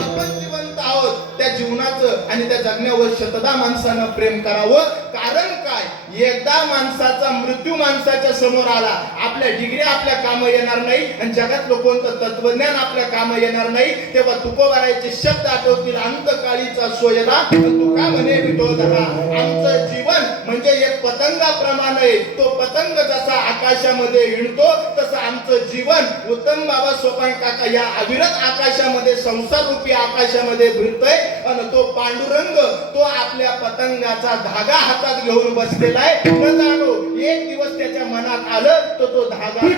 आपण जिवंत आहोत, त्या जीवनाचं आणि त्या जगण्यावर शतदा माणसानं प्रेम करावं. कारण काय, एकदा माणसाचा मृत्यू माणसाच्या समोर आला, आपल्या डिग्री आपल्या काम येणार नाही, आणि जगातलं कोणतं तत्वज्ञान आपल्या काम येणार नाही. तेव्हा तुकोबारायचे शब्द आठवतील, अंतकाळीचा सोयरा तुका म्हणे विठोधरा. आमचं जीवन म्हणजे एक पतंगाप्रमाणे, तो पतंग जसा आकाशामध्ये हिंडतो तसं आमचं जीवन उत्तम बाबा सोपान काका या अविरत आकाशामध्ये, संसार रूपी आकाशामध्ये फिरतोय. आणि तो पांडुरंग तो आपल्या पतंगाचा धागा हातात घेऊन बसलेला आहे. न जाणो एक दिवस त्याच्या मनात आलं तर तो धागा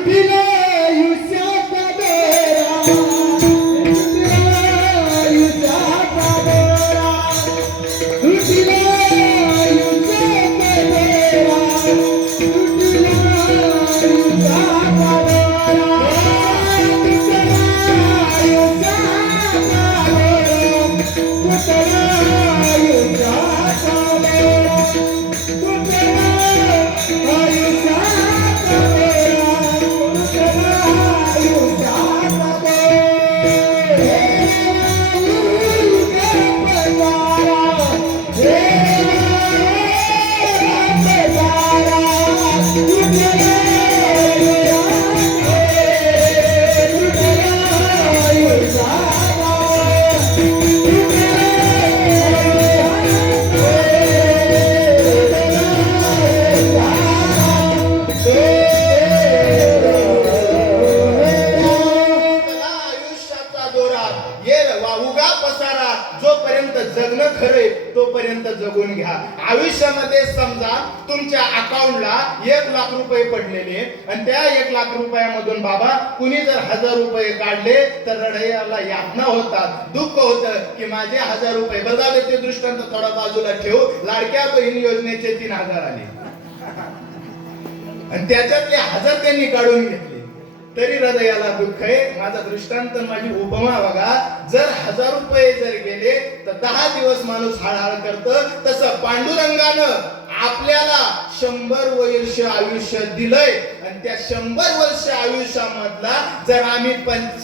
तोपर्यंत जगून घ्या. आयुष्यामध्ये समजा तुमच्या अकाउंटला 1 लाख रुपये पडलेले, आणि त्या 1 लाख रुपयामधून बाबा कुणी जर 1000 रुपये काढले तर रडयाला यातना होतात, दुःख होतं की माझे 1000 रुपये बदलले. ते दृष्टांत थोडा बाजूला ठेव. लाडक्या बहीण योजनेचे 3000 आले, आणि त्याच्यातले 1000 त्यांनी काढून घेतले, तरी हृदयाला दुःख आहे. माझा दृष्टांत, माझी उपमा बघा. जर 1000 रुपये जर गेले तर 10 दिवस माणूस हळहळ करतं. तसं पांडुरंगानं आपल्याला 100 वर्ष आयुष्य दिलंय, आणि त्या 100 वर्ष आयुष्यामधला जर आम्ही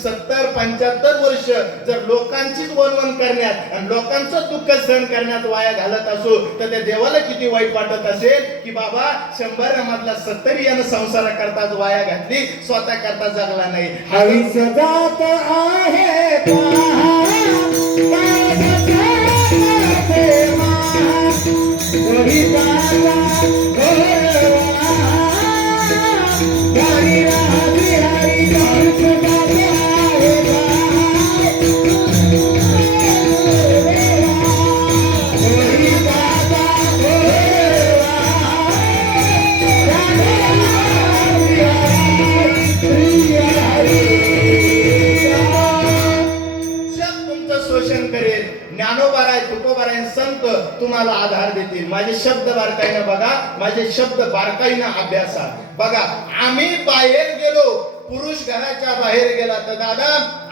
70-75 वर्ष जर लोकांचीच वणवण करण्यात आणि लोकांचं दुःख सहन करण्यात वाया घालत असो, तर त्या देवाला किती वाईट वाटत असेल की बाबा 100 मधला 70 यानं संसार करताच वाया घातली, स्वतः करता जगला नाही. आयुष्य जात आहे तुम्हाला आधार देतील. माझे शब्द बारकाईनं बघा, माझे शब्द बारकाईनं अभ्यासा. बघा, आम्ही बाहेर गेलो, पुरुष घराच्या बाहेर गेला तर दादा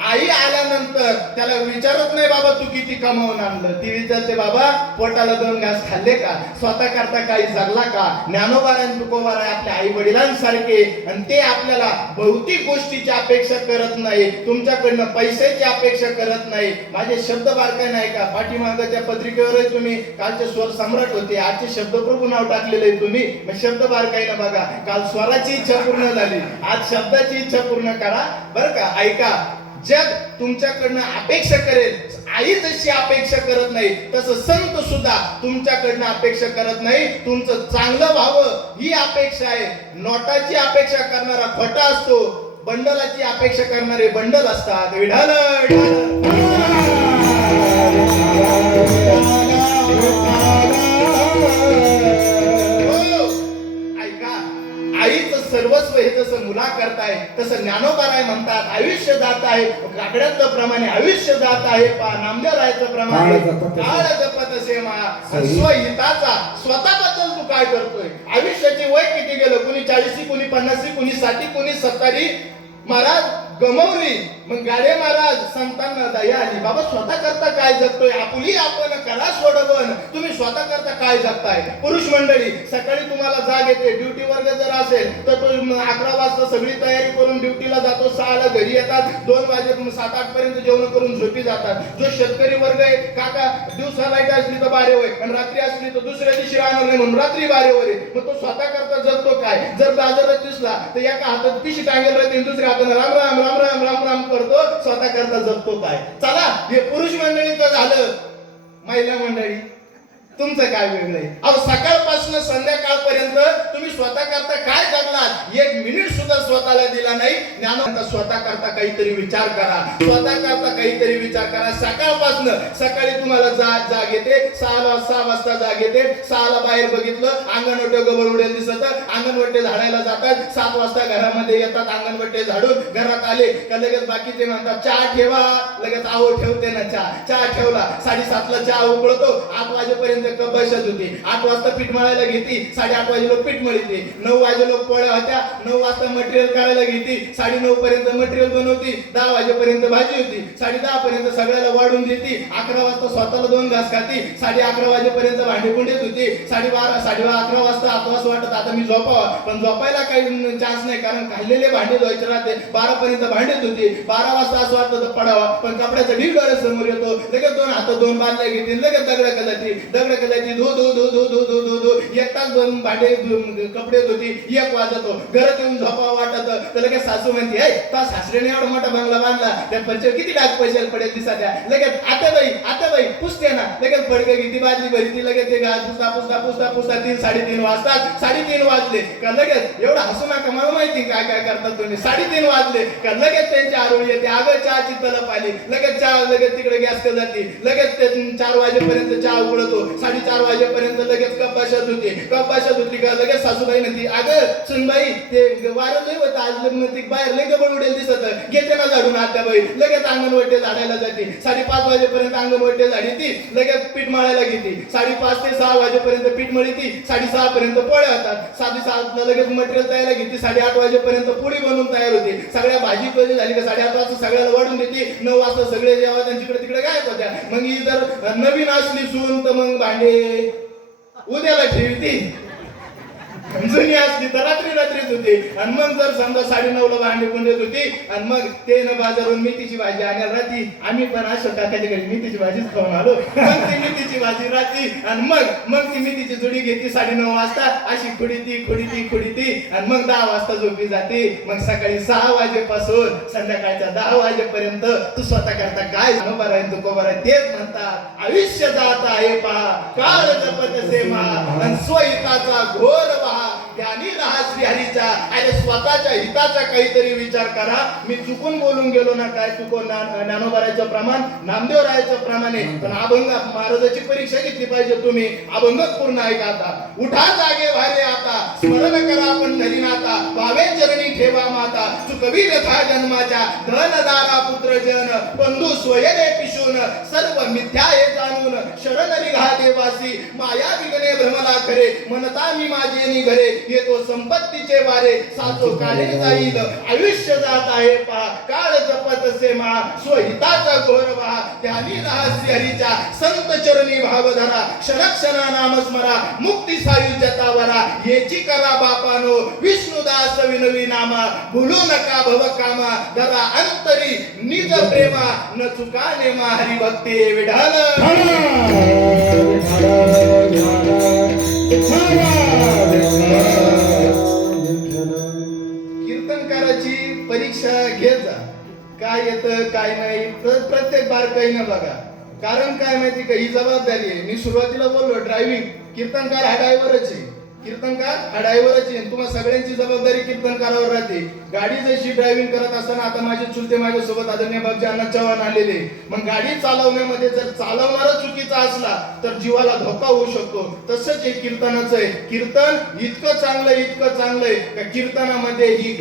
आई आल्यानंतर त्याला विचारत नाही बाबा तू किती कमावून आणलं, ती विचारते बाबा पोटाला 2 घास खाल्ले का, स्वतः करता काही जगला का. ज्ञानोबाराय तुकोबाराय आपल्या आई वडिलांसारखे, आणि ते आपल्याला भौतिक गोष्टीची अपेक्षा करत नाही, तुमच्याकडनं पैशाची अपेक्षा करत नाही. माझे शब्द बारकाई नाही का, पाठीमागच्या पत्रिकेवर तुम्ही कालचे स्वर सम्राट होते, आजचे शब्दप्रभू नाव टाकलेले तुम्ही. मग शब्द बारकाईनं बघा, काल स्वराची इच्छा पूर्ण झाली, आज शब्दाची इच्छा पूर्ण करा. बरं का, ऐका, जग तुमच्याकडनं अपेक्षा करेल. आई जशी अपेक्षा करत नाही तसं संत सुद्धा तुमच्याकडनं अपेक्षा करत नाही. तुमचं चांगलं व्हावं ही अपेक्षा आहे. नोटाची अपेक्षा करणारा खोटा असतो, बंडलाची अपेक्षा करणारे बंडल असतात. विढाल ऐका, आईचं सर्वस्व हे जसं मुला करताय तसं ज्ञानोबाराय म्हणतात आयुष्य जात आहे काकड्याचं प्रमाणे आयुष्य जात आहे. पा नामदेवरायचं प्रमाणे काळ जपत असे मा. स्वहिताचा स्वतःबद्दल तू काय करतोय? आयुष्याची वय किती गेलं? कुणी 40, कुणी 50, कुणी 60, कुणी 70. महाराज गमवली. मग गाडे महाराज संतांना दया आली. बाबा स्वतः करता काय जगतोय? आपुली आपण कला सोडवन. तुम्ही स्वतः करता काय जगताय? पुरुष मंडळी, सकाळी तुम्हाला जाग येते, ड्युटी वर्ग जर असेल तर तो 11 वाजता सगळी तयारी करून ड्युटीला जातो, 6 ला घरी येतात, 2 वाजे 7-8 पर्यंत जेवण करून झोपी जातात. जो शेतकरी वर्ग आहे, काका दिवसा लाईट असली तर 12 होय आणि रात्री असली तर दुसऱ्या दिवशी राहणार नाही म्हणून रात्री 12 वर आहे. मग तो स्वतः करता जगतो काय? जर बाजारात दिसला तर एका हातात पिशी टांगेल राहते, दुसऱ्या हाताने राम राम राम राम राम राम करतो. स्वतः करता जगतो काय? चला, हे पुरुष मंडळीचं झालं. महिला मंडळी, तुमचं काय वेगळं आहे? अहो, सकाळपासून संध्याकाळपर्यंत तुम्ही स्वतः करता काय जगलात? 1 मिनिट सुद्धा स्वतःला दिला नाही. ज्ञानवंत स्वतः करता काहीतरी विचार करा, स्वतः करता काहीतरी विचार करा. सकाळपासून सकाळी तुम्हाला जाग येते, 6 वाजता जाग येते. 6 ला बाहेर बघितलं, अंगणवटे गबळ उडेल दिसत, अंगणवटे झाडायला जातात. 7 वाजता घरामध्ये येतात, अंगणवटे झाडून घरात आले का लगेच बाकीचे म्हणतात चहा ठेवा. लगेच आहो ठेवते ना चहा ठेवला. 7:30 ला चहा उकळतो. 8 वाजेपर्यंत कप बसत होती. 8 वाजता पीठ मळायला घेती, 8:30 वाजे लोक पीठ मळीते. 9 वाजे लोक पोळ्या होत्या, 9 वाजता मटेरियल करायला घेती, 9:30 पर्यंत मटेरियल बनवती, 10 वाजेपर्यंत भाजी होती, 10:30 पर्यंत सगळ्याला वाढून देती, 11 वाजता स्वतःला 2 घास खाती, 11:30 वाजेपर्यंत भांडी कुंडीत होती, 12:30 11 वाजता आता असं वाटत आता मी झोपावा, पण झोपायला काही चान्स नाही कारण खाल्लेले भांडे धुवायचे राहते. 12 पर्यंत भांडीत होती. 12 वाजता असं वाटतं पडावा, पण कपड्याचा ढीग डोळ्यासमोर येतो. लगेच 2 हातात 2 बादल्या घेतील, लगेच दगड कलाची धो धो धो धो धो धो धो धो. एक तास 2 भांडे कपडे धुती. 1 वाजतो. घरात येऊन झोपावं वाटत तर लगेच सासू म्हणते ता सासऱ्याने एवढा मोठा बंगला बांधला, त्या पंचायत किती डाग पैसे पडेल दिसाद्या. लगेच आत्याबाई पुसते ना, लगेच फडकं घेती, बादली भरती, लगेच ते घास पुसता 3-3:30 वाजतात. 3:30 वाजले का लगेच एवढं हसू नका, मला माहिती काय काय करतात तुम्ही. 3:30 वाजले का लगेच त्यांची आरोळी येते, अगं चहाची तलप आली, लगेच चहा लगेच तिकडे गॅस का जाते, लगेच ते 4 वाजेपर्यंत चहा उघडतो. 4:30 वाजेपर्यंत लगेच कप बसत होती का लगेच सासूबाई म्हणती अगं सुनबाई ते वारं लय होतं आज म्हणते बाहेर लय गबळ उडेल दिसत, घेते ना झाडून आत्याबाई. लगेच अंगणवटे झाडायला जाते. 5:30 वाजेपर्यंत अंगणवटे झाडी ती, लगेच पीठ मळायला घेते. 5:30 ते 6 वाजेपर्यंत पीठ मळीती, 6:30 पर्यंत पोळ्या होतात. 6:30 लगेच मटेरियल तयार घेते, 8:30 वाजेपर्यंत पोळी बनवून तयार होते. सगळ्या भाजी कधी झाली का 8:30 वाजता सगळ्याला वाढून देते. 9 वाजता सगळे जेव्हा त्यांच्याकडे तिकडे गायब होत्या. मग ही जर नवीन असली सून तर मग भांडे उद्याला ठेवती, जुनी असली तर रात्रीच होती. आणि मग जर समजा 9:30 ला भांडी कुंडीत होती आणि मग ते न बाजारून मेथीची भाजी आणायला राहती. आम्ही पण अशा काकाच्या घरी मेथीची भाजीच खाऊन आलो. मग ती मेथीची भाजी राहती आणि मग ती मेथीची जुडी घेतली 9:30 वाजता अशी खुडीती आणि मग 10 वाजता झोपी जाते. मग सकाळी 6 वाजेपासून संध्याकाळच्या 10 वाजेपर्यंत तू स्वतः करता काय बरं आहे तू बरं आहे. तेच म्हणतात आयुष्य जात आहे पहा काळ जपत सेमा आणि स्वहिताचा घोर पहा ज्ञानी राहा श्रीहरीचा. अरे स्वतःच्या हिताचा काहीतरी विचार करा. मी चुकून बोलून गेलो ना काय चुकून ज्ञानोबारायचं प्रमाण नामदेवरायचं प्रमाणे, पण अभंग महाराजाची परीक्षा घेतली पाहिजे तुम्ही. अभंग पूर्ण ऐका आता. उठा जागे भारे आता स्मरण करा पंढरी नाथा, भावे चरणी ठेवा माता चुकवी व्यथा जन्माच्या धनदारा पुत्र जन बंधू स्वयने पिशून सर्व मिथ्या हे जाणून शरण निघा देवासी माया विगणे भ्रमला खरे म्हणता मी माझे निघरे येतो संपत्तीचे वारे साचो काले जाईल आयुष्य जात आहे पहा काळ जपत सेमा स्वहिताचा घोर व्हा ध्यानी रहस्य हरीच्या संत चरणी भाव धरा क्षणक्षणा नाम स्मरा मुक्ती सायुज्यता वरा येची करा बापानो विष्णुदास विनवी नामा भूलू नका भव कामा धरा अंतरी निज प्रेमा न चुकाने मा हरी भक्ती विढाल. कीर्तनकाराची परीक्षा घेत जा. काय येतं काय नाही तर प्रत्येक बारकाईनं बघा. कारण काय माहिती का, ही जबाबदारी आहे. मी सुरुवातीला बोललो ड्रायव्हिंग, कीर्तनकार हा ड्रायव्हरच आहे, कीर्तनकार हा ड्रायव्हरच आहे. तुम्हा सगळ्यांची जबाबदारी कीर्तनकारावर राहते. गाडी जशी ड्रायव्हिंग करत असताना आता माझे चुलते माझ्यासोबत आदरणीय बाबजी अण्णा चव्हाण आलेले, मग गाडी चालवण्यामध्ये जर चालवणारा चुकीचा असला तर जीवाला धोका होऊ शकतो. तसंच हे कीर्तनाचं आहे. कीर्तन इतकं चांगलं आहे का कीर्तनामध्ये ही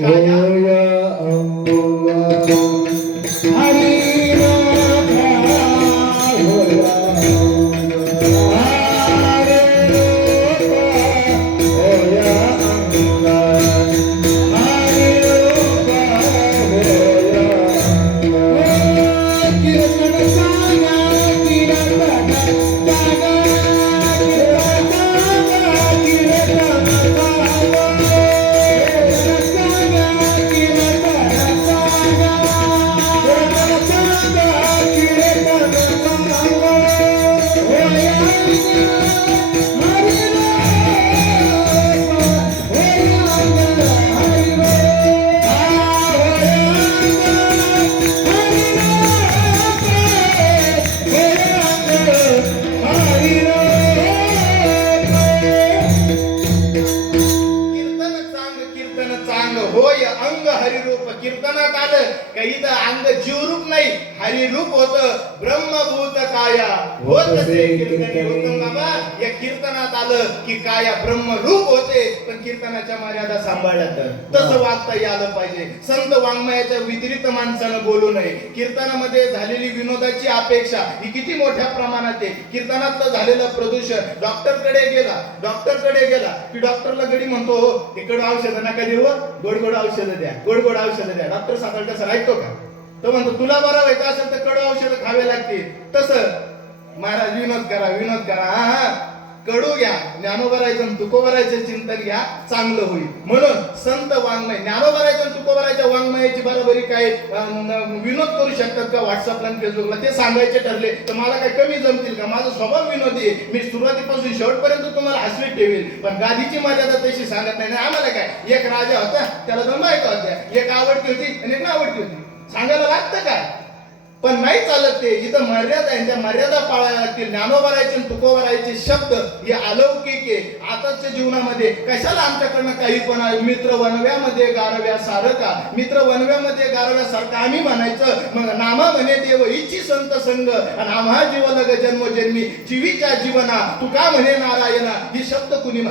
होय अंग हरिरूप. कीर्तनात आलं काही तर अंग जीवरूप नाही, हरिरूप होत. ब्रह्मभूत काया होत असे कीर्तनी होतं बाबा. या कीर्तनात आलं की काया ब्रह्मरूप होते, पण कीर्तनाच्या मर्यादा सांभाळल्या तर तसं वागता यायला पाहिजे. संत वाङ्मयाच्या व्यतिरिक्त माणसानं बोलू नये. कीर्तनामध्ये झालेली विनोदाची अपेक्षा ही किती मोठ्या प्रमाणात आहे. कीर्तनातलं झालेलं प्रदूषण. डॉक्टरकडे गेला की डॉक्टरला गडी म्हणतो, हो इकडं औषध नका देऊ, गोड औषधं द्या, गोड औषधं द्या. डॉक्टर सांगाल तसं ऐकतो का? तो म्हणतो तुला बरं व्हायचं असेल तर कडू औषध खावे लागतील. तसं महाराज विनोद करा, हा कडू घ्या, ज्ञानोबरायचं तुकोबरायचं चिंतन घ्या, चांगलं होईल. म्हणून संत वाङ्मय, ज्ञानोबरायचं तुकोबरायच्या वाङ्मयाची बरोबरी काय विनोद करू शकतात का व्हॉट्सअपला आणि फेसबुकला? ते सांगायचे ठरले तर मला काय कमी जमतील का? माझा स्वभाव विनोदी आहे. मी सुरुवातीपासून शेवटपर्यंत तुम्हाला हसवीत ठेवेल, पण गादीची मर्यादा तशी सांगत नाही. आम्हाला काय, एक राजा होता, त्याला दोन बायका होत्या, एक आवडती होती आणि एक आवडती होती. सांगायला लागतं काय? पण नाही चालत ते. इथं मर्यादा आहे, त्या मर्यादा पाळायला लागतील. ज्ञानोबरायचे तुकोबरायचे शब्द हे अलौकिक आहे. आताच्या जीवनामध्ये कशाला आमच्याकडनं काही पण मित्र वनव्यामध्ये गारव्या सारखा, मित्र वनव्यामध्ये गारव्या सारखा आम्ही म्हणायचं. मग नामा म्हणे देव इच्छी संत संग, आणि आम्हा जीवलग जन्मजन्मी जीवीच्या जीवना तुका म्हणे नारायणा. ही शब्द कुणी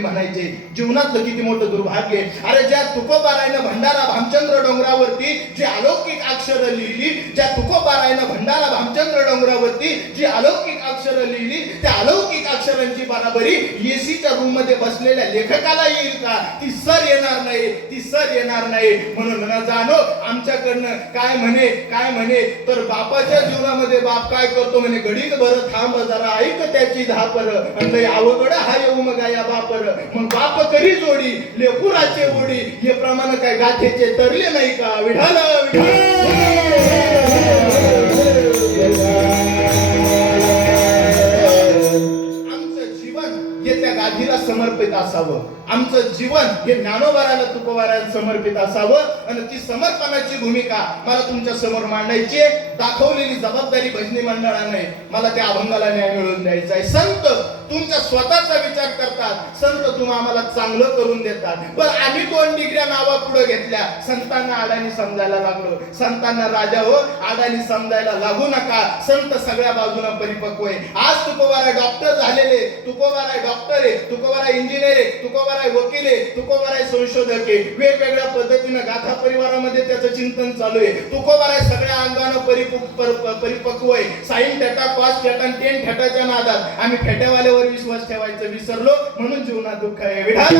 म्हणायचे? जीवनातलं किती मोठं दुर्भाग्य आहे. अरे ज्या तुकोबारायनं भंडारा भामचंद्र डोंगरावरती जी अलौकिक अक्षर लिहिली, ज्या तुकोबारायनं भंडारा भामचंद्र डोंगरावरती जी अलौकिक अक्षर लिहिली, त्या अलौकिक अक्षरांची बराबरी एसीच्या रूम मध्ये बसलेल्या लेखकाला येईल का? ती सर येणार नाही. म्हणून न जाणो आमच्याकडनं काय म्हणे तर बापाच्या जीवनामध्ये बाप काय करतो म्हणे, घडीक बरं थांब जरा ऐक त्याची धापर, आणि अवघड हा येऊ मग या बापर. मग बाप करी जोडी लेकुराचे ओढी, हे प्रमाण काय गाथेचे तरले नाही का? विठाल आमचं जीवन हे त्या गादीला समर्पित असावं. आमचं जीवन हे ज्ञानोबाराला तुकोबाराला समर्पित असावं. आणि ती समर्पणाची भूमिका मला तुमच्या समोर मांडायची आहे. दाखवलेली जबाबदारी भजनी मंडळाने मला त्या अभंगाला न्याय मिळवून द्यायचा आहे. संत तुमच्या स्वतःचा विचार करतात, संत तुम्हा आम्हाला चांगलं करून देतात. पण आम्ही 2 डिग्र्या नावा पुढे घेतल्या, संतांना आडाणी समजायला लागलो. संतांना राजा हो आडाणी समजायला लागू नका. संत सगळ्या बाजूला परिपक्व आहे. आज तुकोबारा डॉक्टर झालेले, तुकोबारा डॉक्टर आहे, तुकोबारा इंजिनियर आहे, तुकोबारा वकील आहे, तुकोबारा संशोधक आहे. वेगवेगळ्या पद्धतीनं गाथा परिवारामध्ये त्याचं चिंतन चालू आहे. तुकोबारा सगळ्या अंगानं परिपक्व आहे. साईन ठेटा, कॉस ठेटा, 10 ठेटाच्या नादात आम्ही फेट्यावाल्यावर विश्वास ठेवायचं विसरलो, म्हणून जीवनात दुःख आहे. विठाल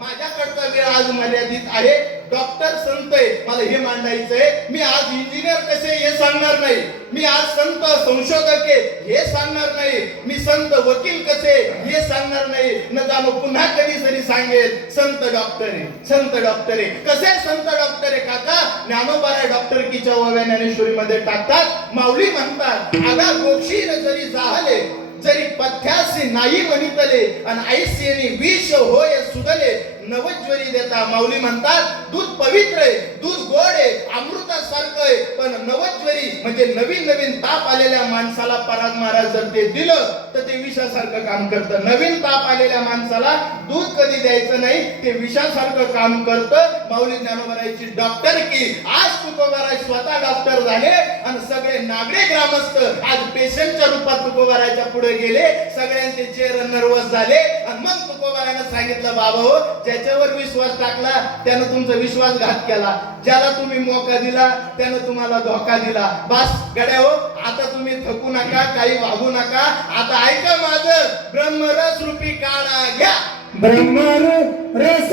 माझ्याकडचा वेळ आज मर्यादित आहे. डॉक्टर संत आहे, मला हे मांडायचंय. मी आज इंजिनियर कसे हे सांगणार नाही, मी आज संत संशोधक आहे हे सांगणार नाही, मी संत वकील कसे हे सांगणार नाही. न जाणो पुन्हा कधीतरी सांगेल संत डॉक्टर आहे. कसे संत डॉक्टर आहे काका? ज्ञानोबारा डॉक्टरकीच्या ओव्या ज्ञानेश्वरी मध्ये टाकतात. माऊली म्हणतात, आगा गोक्षीर जरी जाहले जरी पथ्यासी नाही म्हणितले आणि ऐसियनी विष होय सुदले नवज्वरी देता. माऊली म्हणतात दूध पवित्र आहे, दूध गोड आहे, अमृतासारखं आहे, पण नवज्वरी म्हणजे नवीन नवीन ताप आलेल्या माणसाला पराग महाराज जर ते दिलं तर ते विषासारखं काम करतं. नवीन ताप आलेल्या माणसाला दूध कधी द्यायचं नाही, ते विषासारखं काम करतं. माऊली ज्ञानोबारायची डॉक्टर की आज तुकोबाराय स्वतः डॉक्टर झाले आणि सगळे नागडे ग्रामस्थ आज पेशंटच्या रूपात तुकोबारायच्या पुढे गेले. सगळ्यांचे चेहरे नर्वस झाले आणि मग तुकोबारायनं सांगितलं बाबा हो, ज्याच्यावर विश्वास टाकला त्यानं तुमचा विश्वासघात केला, ज्याला तुम्ही मोका दिला त्यानं तुम्हाला धोका दिला. बस गड्या हो, आता तुम्ही थकू नका, काही वागू नका. आता ऐका माझं ब्रह्मरस रूपी काढा घ्या. ब्रह्मरस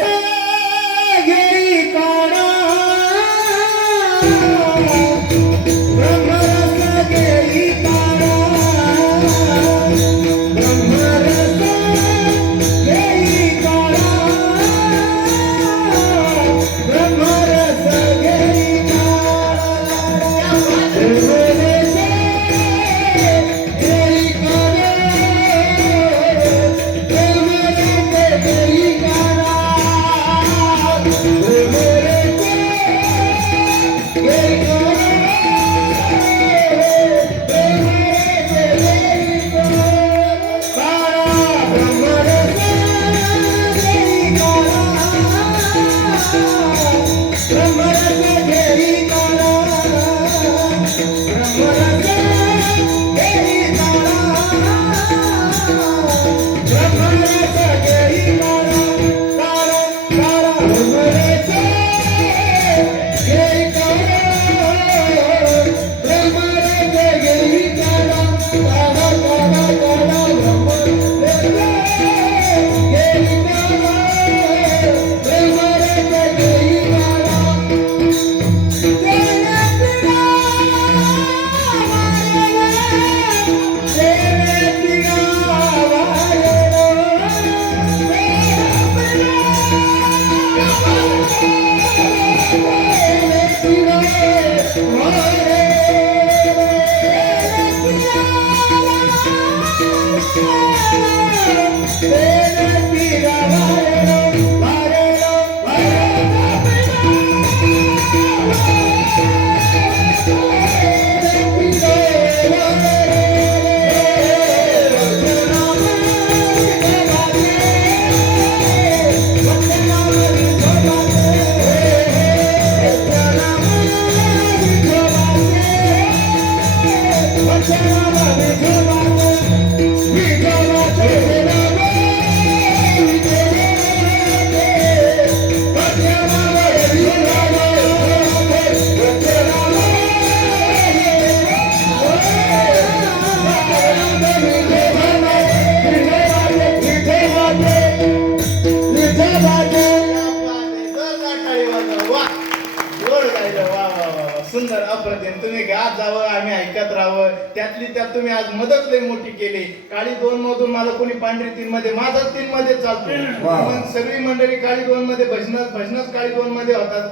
घेई काढा, ब्रह्मरस घेई काढा, ब्रह्मरस घेई काढा, ब्रह्मरस घेई काढा, ब्रह्मरस घेई काढा, ब्रह्मरस घेई काढा, सुंदर अप्रतिम. तुम्ही गात जावं, आम्ही ऐकत राहावं. त्यातली त्यात तुम्ही आज मदत लई मोठी केली. काळी 2 मधून मला कोणी पांढरी 3 मध्ये, माझा 3 मध्ये चालतो. मग सगळी मंडळी काळी 2 मध्ये, भजनच काळी 2 मध्ये होतात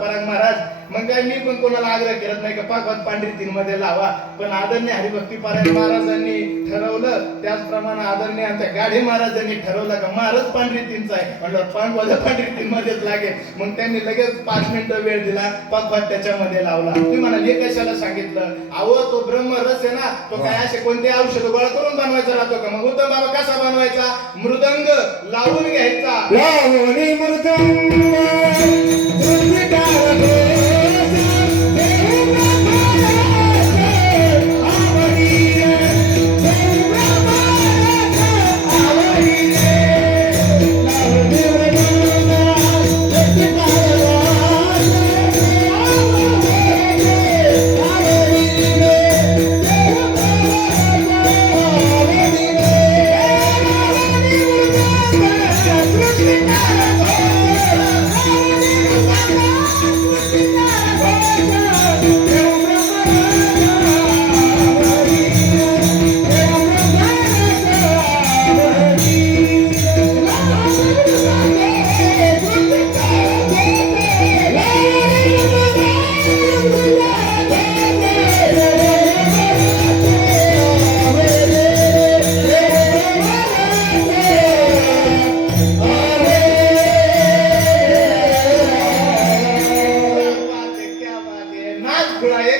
पराग महाराज. मग काय मी पण कोणाला आग्रह करत नाही का पाकवात पांढरी 3 मध्ये लावा, पण आदरणीय हरिभक्ती परायण महाराजांनी ठरवलं, त्याचप्रमाणे आदरणीय आमच्या गाढे महाराजांनी ठरवलं का महाराज पांढरी 3चा आहे म्हणलं पांढरी 3 मध्येच लागेल. मग त्यांनी लगेच 5 मिनिटं वेळ दिला, पाकवात त्याच्यामध्ये लावला. तुम्ही म्हणाले कशाला सांगितलं? अहो तो ब्रह्मरस आहे ना, तो काय असे कोणते औषध गोळा करून बनवायचा राहतो का? मग उत्तम बाबा कसा बनवायचा? मृदंग लावून घ्यायचा. लावणी मृदंग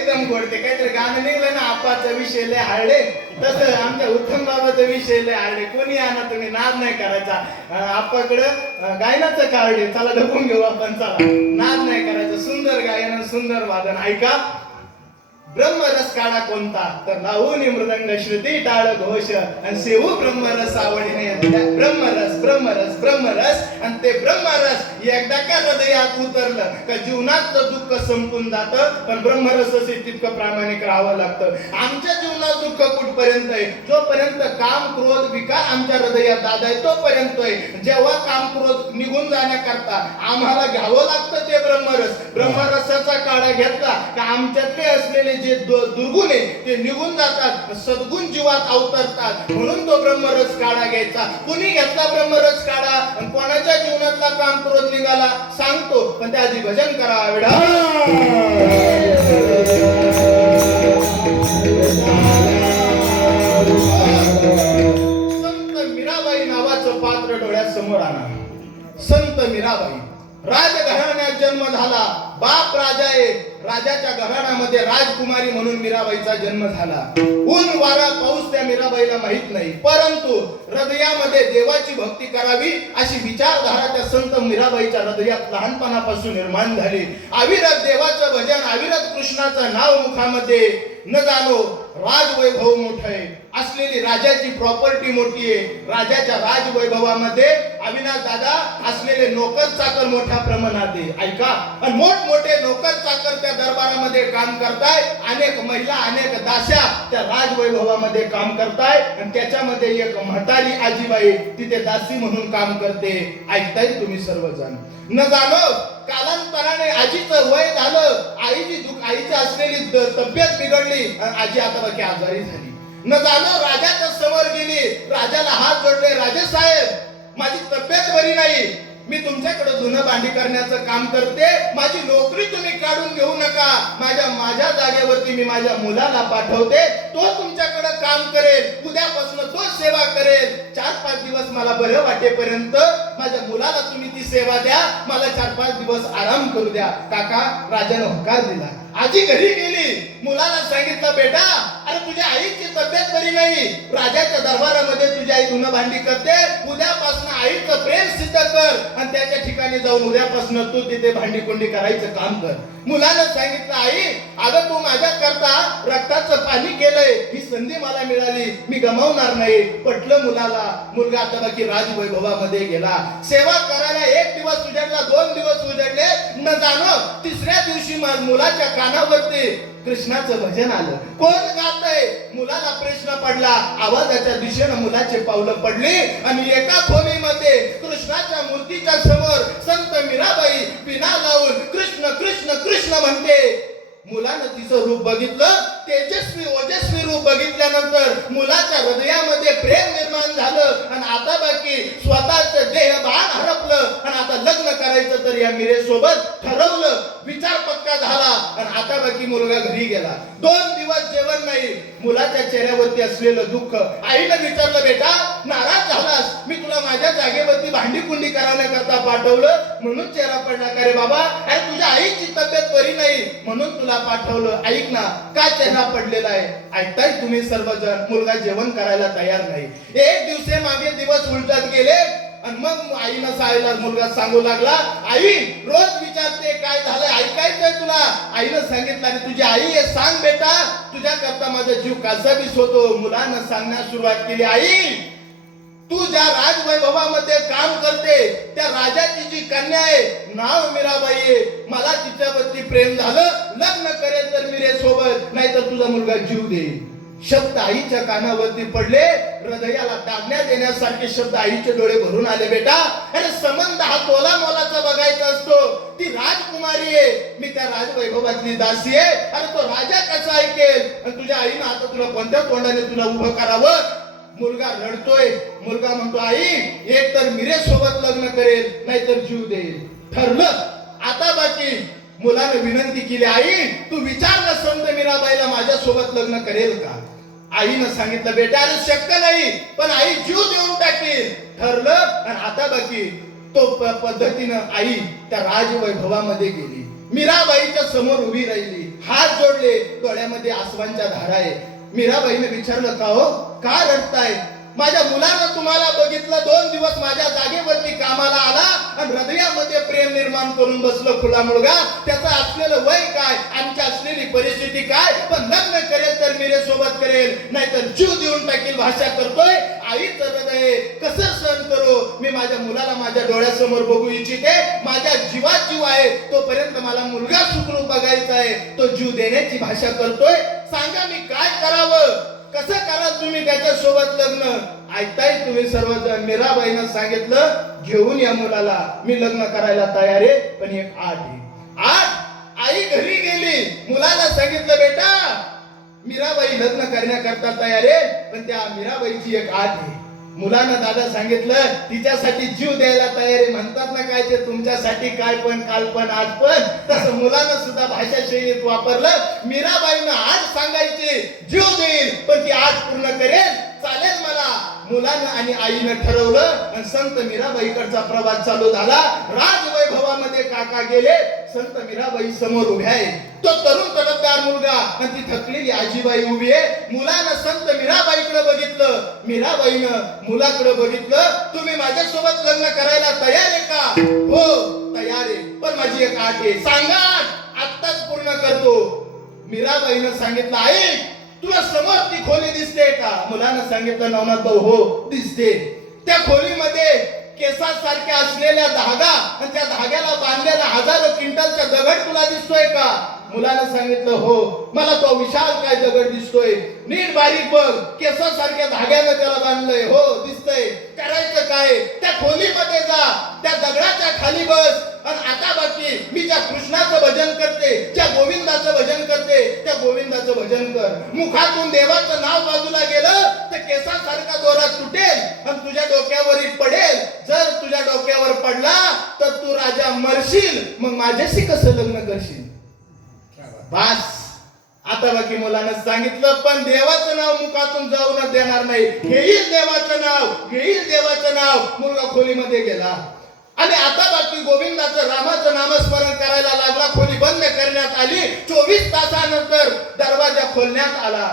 एकदम गोड. ते काहीतरी गाणं निघलं ना, आपाचा विषय लय हारडे, तसं आमच्या उत्तम बाबाचा विषय लय हारडे. कोणी आणा, तुम्ही नाद नाही करायचा. आपाकडं गायनाचं कार्ड आहे, चला ढकून घेऊ आपण, चला नाद नाही करायचं. सुंदर गायन, सुंदर वादन. ऐका, ब्रह्मरस काढा कोणता, तर लावून मृदंग श्रुती टाळ घोष आणि सेवू ब्रह्मरस आवडीने. ब्रह्मरस ब्रह्मरस ब्रह्मरस. आणि ते ब्रह्मरस एकदा का हृदयात उतरलं का जीवनातलं दुःख संपून जातं. पण ब्रह्मरस असे तितकं प्रामाणिक राहावं लागतं. आमच्या जीवनात दुःख कुठपर्यंत आहे, जोपर्यंत काम क्रोध विकार आमच्या हृदयात दादा आहे तोपर्यंत आहे. जेव्हा काम क्रोध निघून जाण्याकरता आम्हाला घ्यावं लागतं ते ब्रह्मरस. ब्रह्मरसाचा काढा घेतला का आमच्यातले असलेले जे दुर्गुण आहे ते निघून जातात, सद्गुण जीवात अवतरतात. म्हणून तो ब्रह्मरस काढा घ्यायचा. कुणी घेतला ब्रह्मरस काढा आणि कोणाच्या जीवनातला काम क्रोध निघाला सांगतो, पण त्या आधी भजन करा. वेळा संत मीराबाई नावाचं पात्र डोळ्यासमोर आणा. संत मीराबाई, राजघराण्यात जन्म झाला. बाप राजा आहे, राजाच्या घराण्यामध्ये राजकुमारी म्हणून मीराबाईचा जन्म झाला. ऊन वारा पाऊस त्या मीराबाईला माहित नाही, परंतु हृदयामध्ये देवाची भक्ती करावी अशी विचारधारा त्या संत मीराबाईच्या हृदयात लहानपणापासून निर्माण झाली. अविरत देवाचं भजन, अविरत कृष्णाचं नाव मुखामध्ये. न जाणो राजवैभव मोठं आहे, असलेली राजाची प्रॉपर्टी मोठी आहे. राजाच्या राजवैभवामध्ये अविनाश दादा असलेले नोकर चाकर मोठ्या प्रमाणात आहे. ऐका, आणि मोठमोठे नोकर चाकर त्या दरबारामध्ये काम करताय. अनेक महिला, अनेक दास्या त्या राजवैभवामध्ये काम करताय. आणि त्याच्यामध्ये एक म्हातारी आजीबाई तिथे दासी म्हणून काम करते. ऐकताय तुम्ही सर्वजण. न जाणो कालांतराने आजीचं वय झालं, आईची असलेली तब्येत बिघडली, आजी आता बाकी आजारी झाली. न जाणो राजाच्या समोर गेली, राजाला हात जोडले, राजे साहेब माझी तब्येत बरी नाही, मी तुमच्याकडे धुणं भांडी करण्याचं काम करते, माझी नोकरी तुम्ही काढून घेऊ नका, माझ्या जागेवरती मी माझ्या मुलाला पाठवते, तो तुमच्याकडे काम करेल, उद्यापासून तो सेवा करेल. 4-5 दिवस मला बरं वाटेपर्यंत माझ्या मुलाला तुम्ही ती सेवा द्या, मला 4-5 दिवस आराम करू द्या. काका राजाने होकार दिला. आजी घरी गेली, मुलाला सांगितलं, बेटा अरे तुझ्या आईची तब्येत बरी नाही, राजाच्या दरबारामध्ये तुझी आई धुणं भांडी करते, उद्यापासून आईचं प्रेम सिद्ध कर आणि त्याच्या ठिकाणी जाऊन उद्यापासून तू तिथे भांडी कुंडी करायचं काम कर. मुलानं सांगितलं, आई अगं तू माझ्या करता रक्ताचं पाणी केलंय, ही संधी मला मिळाली, मी गमावणार नाही. पटलं मुलाला. मुलगा आता बाकी राजवैभवामध्ये गेला. सेवा करायला 1 दिवस उजाडला, 2 दिवस उजाडले. न जाणो 3ऱ्या दिवशी मुलाच्या कानावरती कृष्णाचं भजन आलं. कोण गातंय? मुलाला प्रश्न पडला. आवाजाच्या दिशेनं मुलाचे पावलं पडली आणि एका खोलीमध्ये कृष्णाच्या मूर्तीच्या समोर संत मीराबाई पिना लावून कृष्ण कृष्ण कृष्ण म्हणते. मुलानं तिचं रूप बघितलं, तेजस्वी ओजस्वी रूप बघितल्यानंतर मुलाच्या हृदयामध्ये प्रेम निर्माण झालं आणि आता बाकी स्वतःचं देहभान हरपलं आणि आता लग्न करायचं तर या मीरेसोबत ठरवलं. विचार पक्का झाला आणि आता बाकी मुलगा घरी गेला. 2 दिवस जेवण नाही. मुलाच्या चेहऱ्यावरती असलेलं दुःख. आईनं विचारलं, बेटा नाराज झालास, मी तुला माझ्या जागेवरती भांडी कुंडी करण्याकरता पाठवलं म्हणून चेहरा पडला का रे बाबा? अरे तुझ्या आईची तब्येत बरी नाही म्हणून तुला पाठवलं. ऐक ना, का चेहरा पडलेला आहे? ऐकताय तुम्ही सर्वजण. मुलगा जेवण करायला तयार नाही. 1 दिवसे मागे दिवस उलटत गेले आणि मग आईनं सायला मुलगा सांगू लागला, आई रोज विचारते काय झालंय, ऐकायचंय तुला? आईनं सांगितलं, आणि तुझी आई आहे, सांग बेटा, तुझ्या करता माझा जीव कासावीस होतो. मुलानं सांगण्यास सुरुवात केली, आई तू ज्या राजवैभवामध्ये काम करते त्या राजाची जी कन्या आहे, नाव मीराबाई आहे, मला तिच्यावरती प्रेम झालं, लग्न करेल तर मीरे सोबत, नाही तर तुझा मुलगा जीव देईल. शब्द आईच्या कानावरती पडले, हृदयाला दाबण्यात देण्यासारखे शब्द आईचे डोळे भरून आले. बेटा अरे संबंध हा तोला मोलाचा बघायचा असतो. ती राजकुमारी आहे, मी त्या राजवैभवातली दासी आहे. अरे तो राजा कसा ऐकेल? आणि तुझ्या आईनं आता तुला कोणत्या तोंडाने तुला उभं करावं? मुलगा रडतोय. मुलगा म्हणतो, आई एक तर मीरे सोबत लग्न करेल, नाहीतर जीव देईल. ठरलं. आता बाकी मुलाने विनंती केली, आई तू विचारलं संत मीराबाईला माझ्या सोबत लग्न करेल का? आईनं सांगितलं, बेटा अरे शक्य नाही, पण आई जीव देऊन टाकेल. ठरलं. आणि आता बाकी तो पद्धतीनं आई त्या राजवैभवामध्ये गेली. मीराबाईच्या समोर उभी राहिली. हात जोडले, डोळ्यामध्ये आसवांच्या धारा आहे. मीराबाईने विचारलं, का हो, का रडताय? माझ्या मुलानं तुम्हाला बघितलं, 2 दिवस माझ्या जागेवरती कामाला आला आणि हृदयामध्ये प्रेम निर्माण करून बसलं खुला मुलगा. त्याचं असलेलं वय काय, आमची असलेली परिस्थिती काय, पण लग्न करेल तर मीरे सोबत करेल, नाहीतर जीव देऊन टाकील भाषा करतोय. आईचं हृदय कसं सहन करू? मी माझ्या मुलाला माझ्या डोळ्यासमोर बघू इच्छिते. माझ्या जीवात जीव आहे तोपर्यंत मला मुलगा सुखरूप बघायचा आहे. तो जीव देण्याची भाषा करतोय. सांगा मी काय करावं? कसं करा तुम्ही त्याच्यासोबत लग्न? ऐकताय तुम्ही सर्वजण. मीराबाईनं सांगितलं, घेऊन या मुलाला, मी लग्न करायला तयार आहे, पण एक आठ आहे. आठ. आई घरी गेली, मुलाला सांगितलं, बेटा मीराबाई लग्न करण्याकरता तयार आहे, पण त्या मीराबाईची एक आठ आहे. मुलानं दादा सांगितलं, तिच्यासाठी जीव द्यायला तयार आहे. म्हणतात ना काय ते, तुमच्यासाठी काय पण, काल पण, आज पण. तसं मुलानं सुद्धा भाषा शैलीत वापरलं. मीराबाईनं आज सांगायची, जीव देईल पण ती आज पूर्ण करेल, चालेल मला. मुलानं आणि आईनं ठरवलं आणि संत मीराबाईकडचा प्रवास चालू झाला. राजवैभवामध्ये काका गेले, संत मीराबाई समोर उभ्या आहे. तो तरुण तडफदार मुलगा आणि ती थकलेली आजीबाई उभी आहे. मुलानं संत मीराबाईकडे बघितलं, मीराबाईनं मुलाकडे बघितलं. तुम्ही माझ्यासोबत लग्न करायला तयार आहे का? हो तयार आहे, पण माझी एक अट आहे. सांगा, आत्ताच पूर्ण करतो. मीराबाईनं सांगितलं, आई तुला समोर ती खोली दिसते का? मुलानं सांगितलं, नवनाथ भाऊ हो दिसते. त्या खोलीमध्ये केसासारखे असलेल्या धागा आणि त्या धाग्याला बांधलेला हजारो क्विंटलचा दगड तुला दिसतोय का? मुलानं सांगितलं, हो. मला तो विशाल काय दगड दिसतोय. नीट बारीक बघ, केसासारख्या धाग्यानं त्याला बांधलंय. हो दिसतंय. करायचं काय? त्या खोलीमध्ये जा, त्या दगडाच्या खाली बस आणि आता बाकी मी ज्या कृष्णाचं भजन करते, ज्या गोविंदाचं भजन करते, त्या गोविंदाचं भजन कर. मुखातून देवाचं नाव बाजूला गेलं तर केसासारखा दोरा तुटेल आणि तुझ्या डोक्यावरही पडेल. जर तुझ्या डोक्यावर पडला तर तू राजा मरशील. मग माझ्याशी कसं लग्न करशील? बस. आता बाकी मुलानं सांगितलं, पण देवाचं नाव मुखातून जाऊनच देणार नाही. घेईल देवाचं नाव, घेईल देवाचं नाव. मुलगा खोलीमध्ये गेला आणि आता बाकी गोविंदाचं रामाचं नामस्मरण करायला लागला. खोली बंद करण्यात आली. 24 तासानंतर दरवाजा खोलण्यात आला.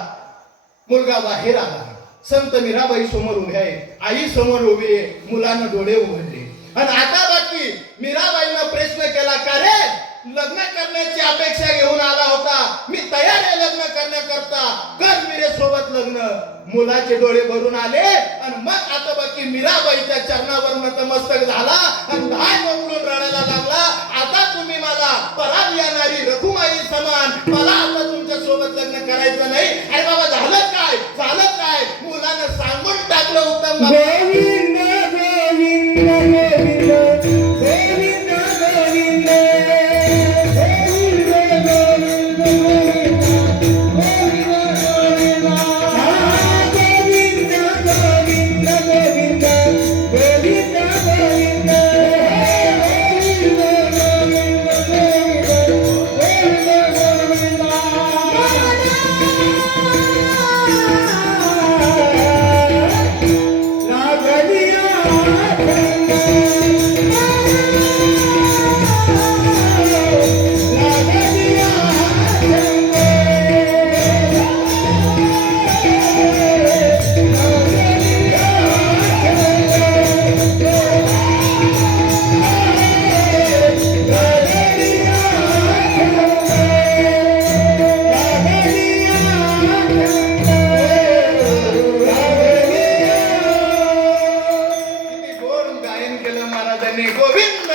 मुलगा बाहेर आला. संत मीराबाई समोर उभे आहे, आई समोर उभी आहे. मुलानं डोळे उघडले आणि आता बाकी मीराबाईनं प्रश्न केला, का रे लग्न करण्याची अपेक्षा घेऊन आला होता? मी तयार आहे लग्न करण्याकरता, कर मीरे सोबत लग्न. मुलाचे डोळे भरून आले आणि मग आता बाकी मीराबाईच्या चरणावर नतमस्तक झाला आणि धाय मोकळून रडायला लागला. आता तुम्ही मला पराग येणारी रखुमाई समान, मला आता तुमच्या सोबत लग्न करायचं नाही. अरे बाबा झालं काय, झालं काय? मुलानं सांगून टाकलं, उत्तम गोविंद गोविंद गोविंद गोविंद गोविंद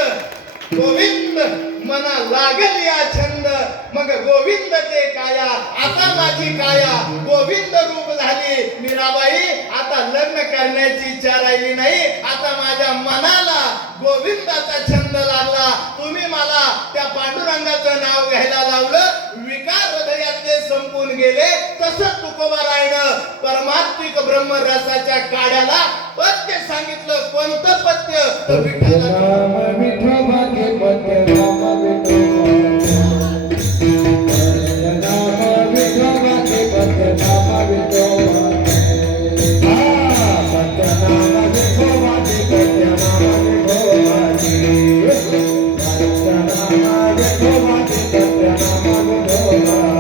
गोविंद मना लागल या छंद, मग गोविंद ते काया. आता माझी काया गोविंद रूप झाली. मीराबाई आता लग्न करण्याची इच्छा राहिली नाही. आता माझ्या मनाला गोविंदाचा छंद लागला. तुम्ही मला त्या पांडुरंगाचं नाव घ्यायला लावलं. विकार हृदयातले संपून गेले. तसंच तुकोबारायनं परमात्मिक ब्रह्मरसाच्या काड्याला पथ्य सांगितलं. कोणतं पथ्य? तर विठ्ठलाचं विठोबाचे पथ्य राम विठोबा. नाम विठोबाचे पथ्य नाम विठोबा. पथ्य नाम विठोबाचे पथ्य नाम विठोबाचे. नाम विठोबाचे पथ्य नाम विठोबा.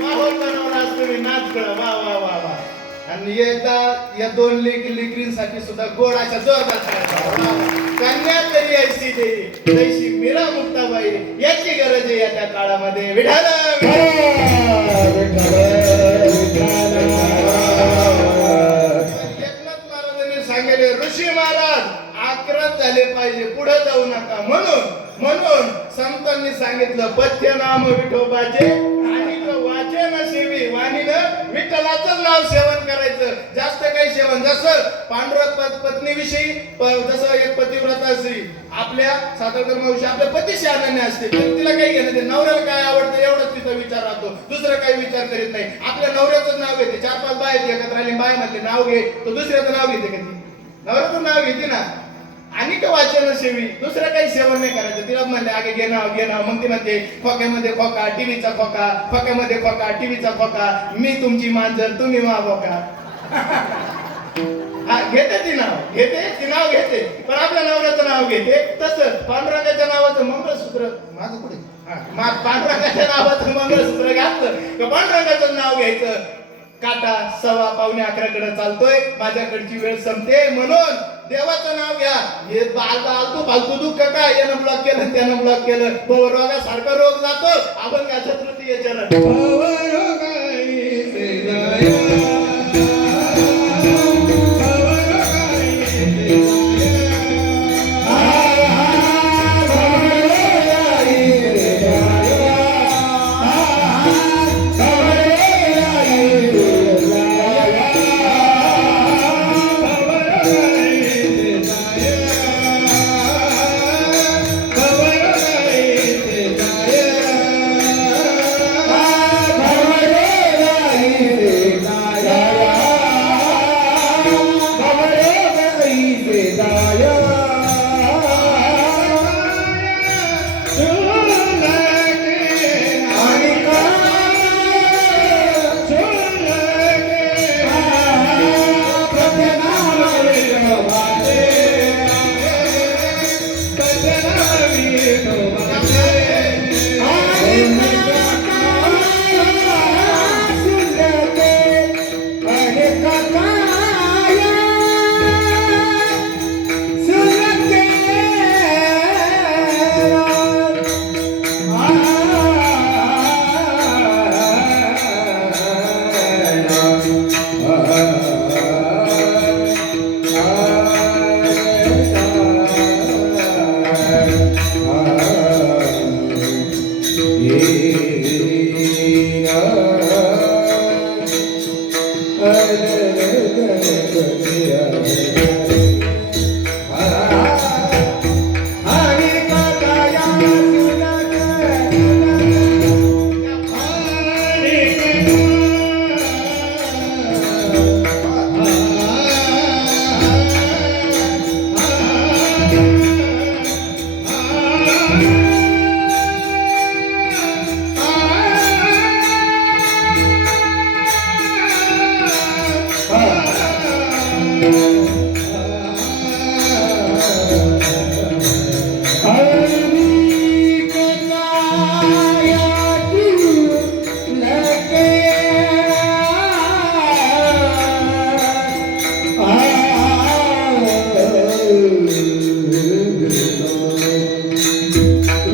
माहोल बनवला आज तुम्ही नाच करा वा वा वा वा आणि एकदा या दोन लेकरींसाठी सुद्धा गोडाच्या जोरदार करायचा कन्या तरी ऐशी देई तैशी मीरा मुक्ताबाई याची गरज आहे या त्या काळामध्ये विठाल एकनाथ महाराजांनी सांगितले ऋषी महाराज आक्रत झाले पाहिजे पुढे जाऊ नका म्हणून संतांनी सांगितलं पथ्य नाम विठोबाचे आणि वाचन सेवी वाणीनं विठ्ठलाचं नाव सेवन करायचं जास्त काही सेवन जसं पांडुरंग पत्नीविषयी जसं एक पतिव्रता स्त्री आपल्या सातारकर मावशी आपल्या पतीशी आनंद असते तर तिला काही घेणं ते नवऱ्याला काय आवडतं एवढंच तिचा विचार राहतो दुसरं काही विचार करीत नाही आपल्या नवऱ्याचं नाव घेते 4-5 बाय एकत्र आली बाय म्हणते नाव घे तो दुसऱ्याचं नाव घेते का ती नवऱ्याचं नाव घेते ना आणि का वाचन सेवी दुसरं काही सेवन नाही करायचं तिला म्हणले आगे घे नाव मग ती म्हणते खोक्यामध्ये खोका टीव्हीचा खोका खोक्यामध्ये खोका टीव्हीचा खोका मी तुमची मांजर तुम्ही मा बोका घेते ती नाव घेते पण आपल्या नवऱ्याचं नाव घेते तसंच पांडुरंगाच्या नावाचं मंगळसूत्र माझं पुढे पांडुरंगाच्या नावाचं मंगळसूत्र घातलं पांडुरंगाचं नाव घ्यायचं काटा 11:15 कडे चालतोय माझ्याकडची वेळ संपते म्हणून देवाचं नाव घ्या हे फालतू दुःख काय यानं ब्लॉक केलं त्यानं ब्लॉक केलं रोगासारखा रोग जातो अभंगाच्या तृतीय चरण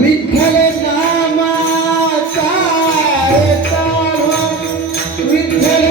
विठ्ठल नामाचा विठ्ठल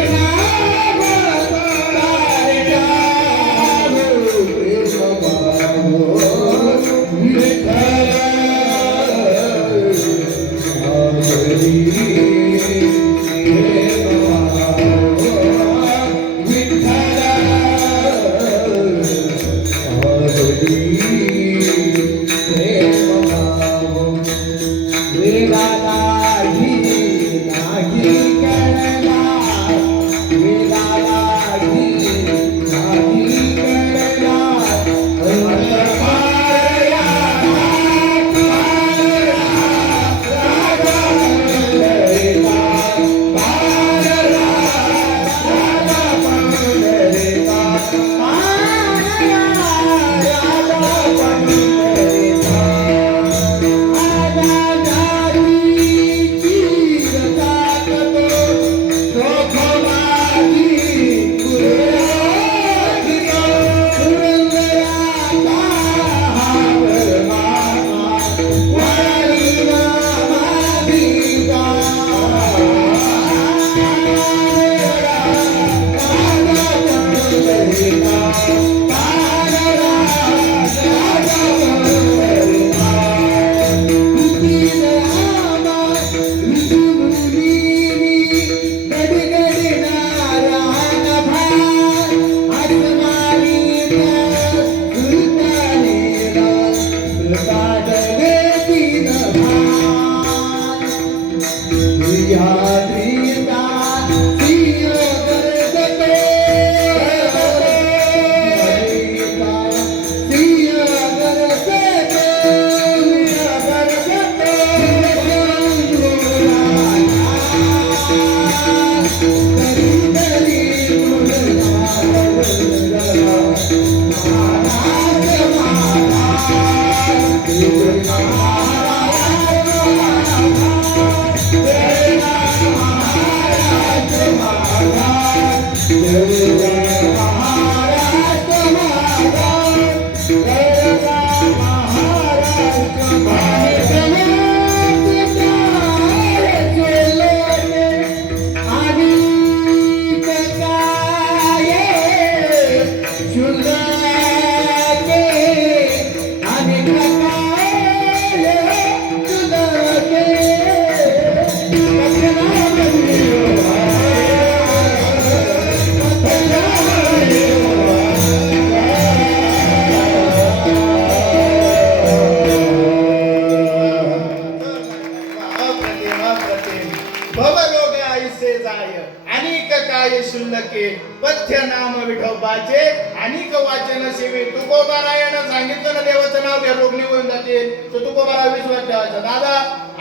शुल्लके पथ्य नाम विठोबाचे अनिक वाचन सेवे. तुकोबारायानं सांगितलं ना देवाचं नाव घ्या रोग निघून जाते. तर तुकोबारा विश्वास ठेवायचा. दादा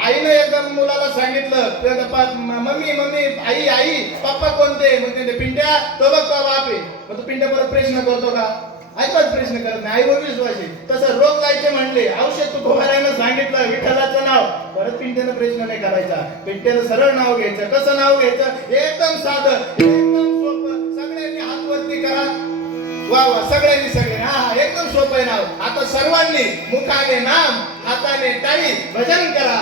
आईनं एकदम मुलाला सांगितलं मम्मी मम्मी आई आई पप्पा कोणते. मग ते पिंट्या तो बघ तो बाप आहे. मग तू पिंट्या परत प्रश्न करतो का. अजिबात प्रश्न करत नाही. आईवर विश्वास आहे. तसं रोग जायचे म्हणले औषध तुकोबारायानं सांगितलं विठ्ठलाचं नाव. परत पिंट्यानं प्रश्न नाही करायचा. पिंट्यानं सरळ नाव घ्यायचं. कसं नाव घ्यायचं एकदम साधं एकदम सोपं. सगळ्यांनी हात वरती करा. वा वा सगळ्यांनी सगळे हा एकदम सोपं आहे नाव. आता सर्वांनी मुखाने नाम हाताने टाळी भजन करा.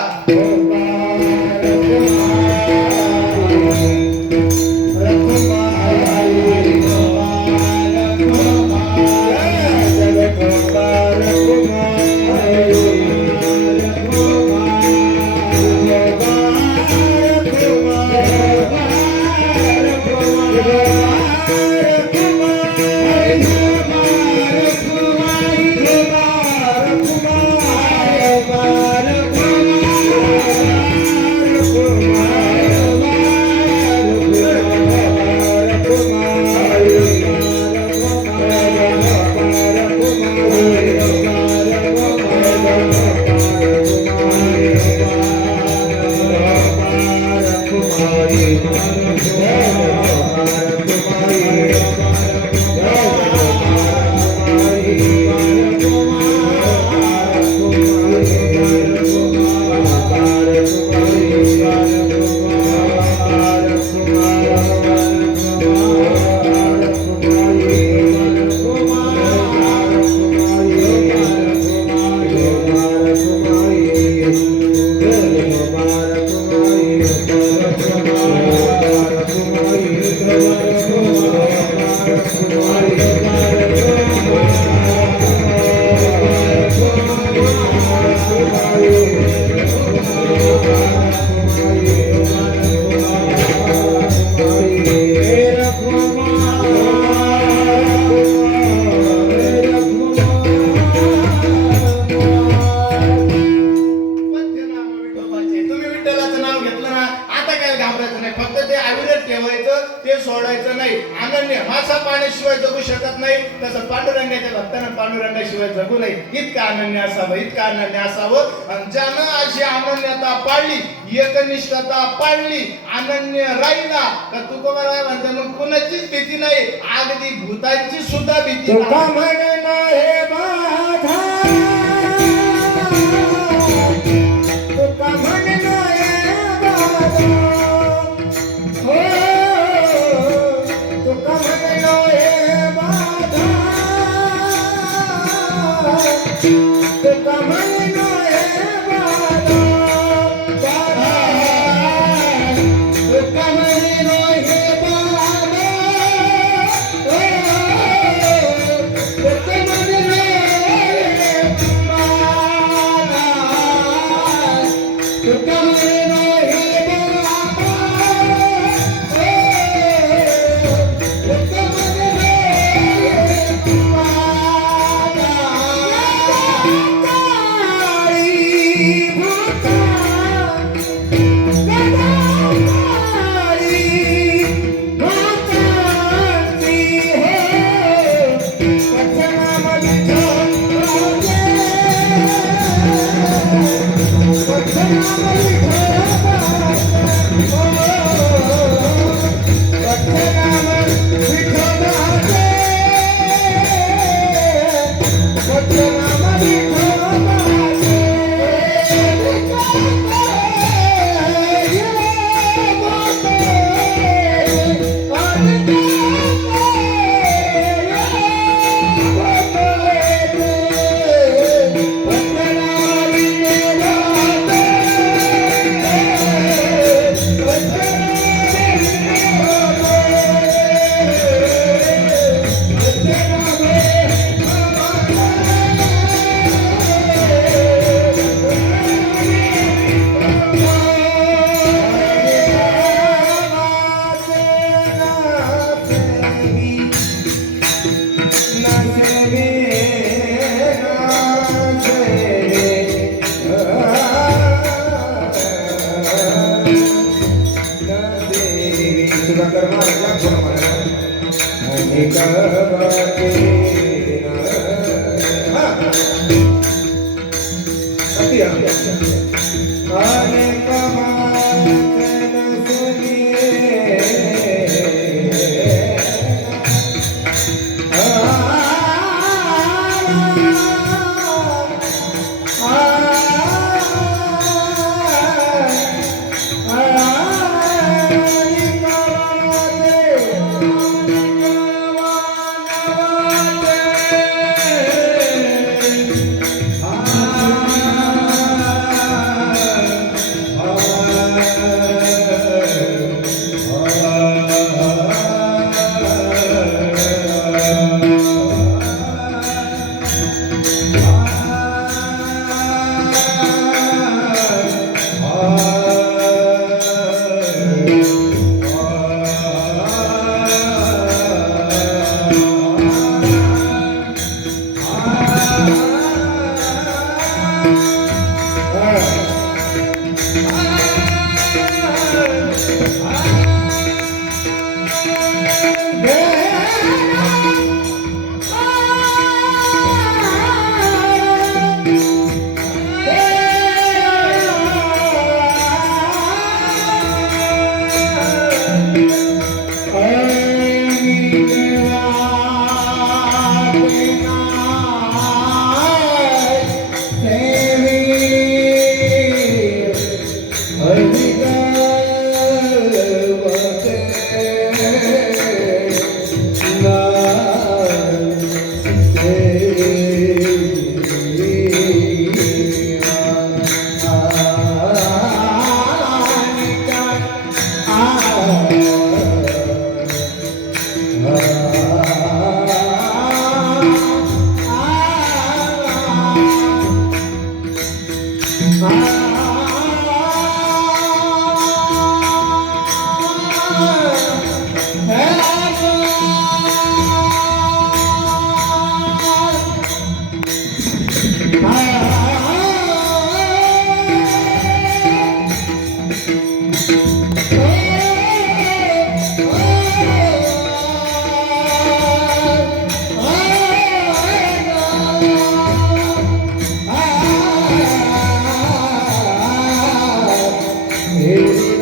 Bye. विठ्ठलाचं नाव घेतलं ना आता काय घाबरायचं नाही. फक्त ते अविरत ठेवायचं, ते सोडायचं नाही. अनन्य मासा पाण्याशिवाय जगू शकत नाही, तसं पांडुरंगाच्या भक्तानं पांडुरंगाशिवाय जगू नये. इतकं अनन्य असावं, इतकं अनन्य असावं. आणि ज्यानं अशी अनन्यता पाळली, एकनिष्ठता पाळली, अनन्य राहिला तर तुकोबाराय म्हणते मग कुणाचीच भीती नाही, अगदी भूतांची सुद्धा भीती तुका नाही. म्हणणं हे बाधा, तुका म्हणणं हे बाधा, हो तुका म्हणणं हे बाधा, तुका म्हणणं हे बाधा, बाधा, तुका म्हणणं हे बाधा, Hallelujah.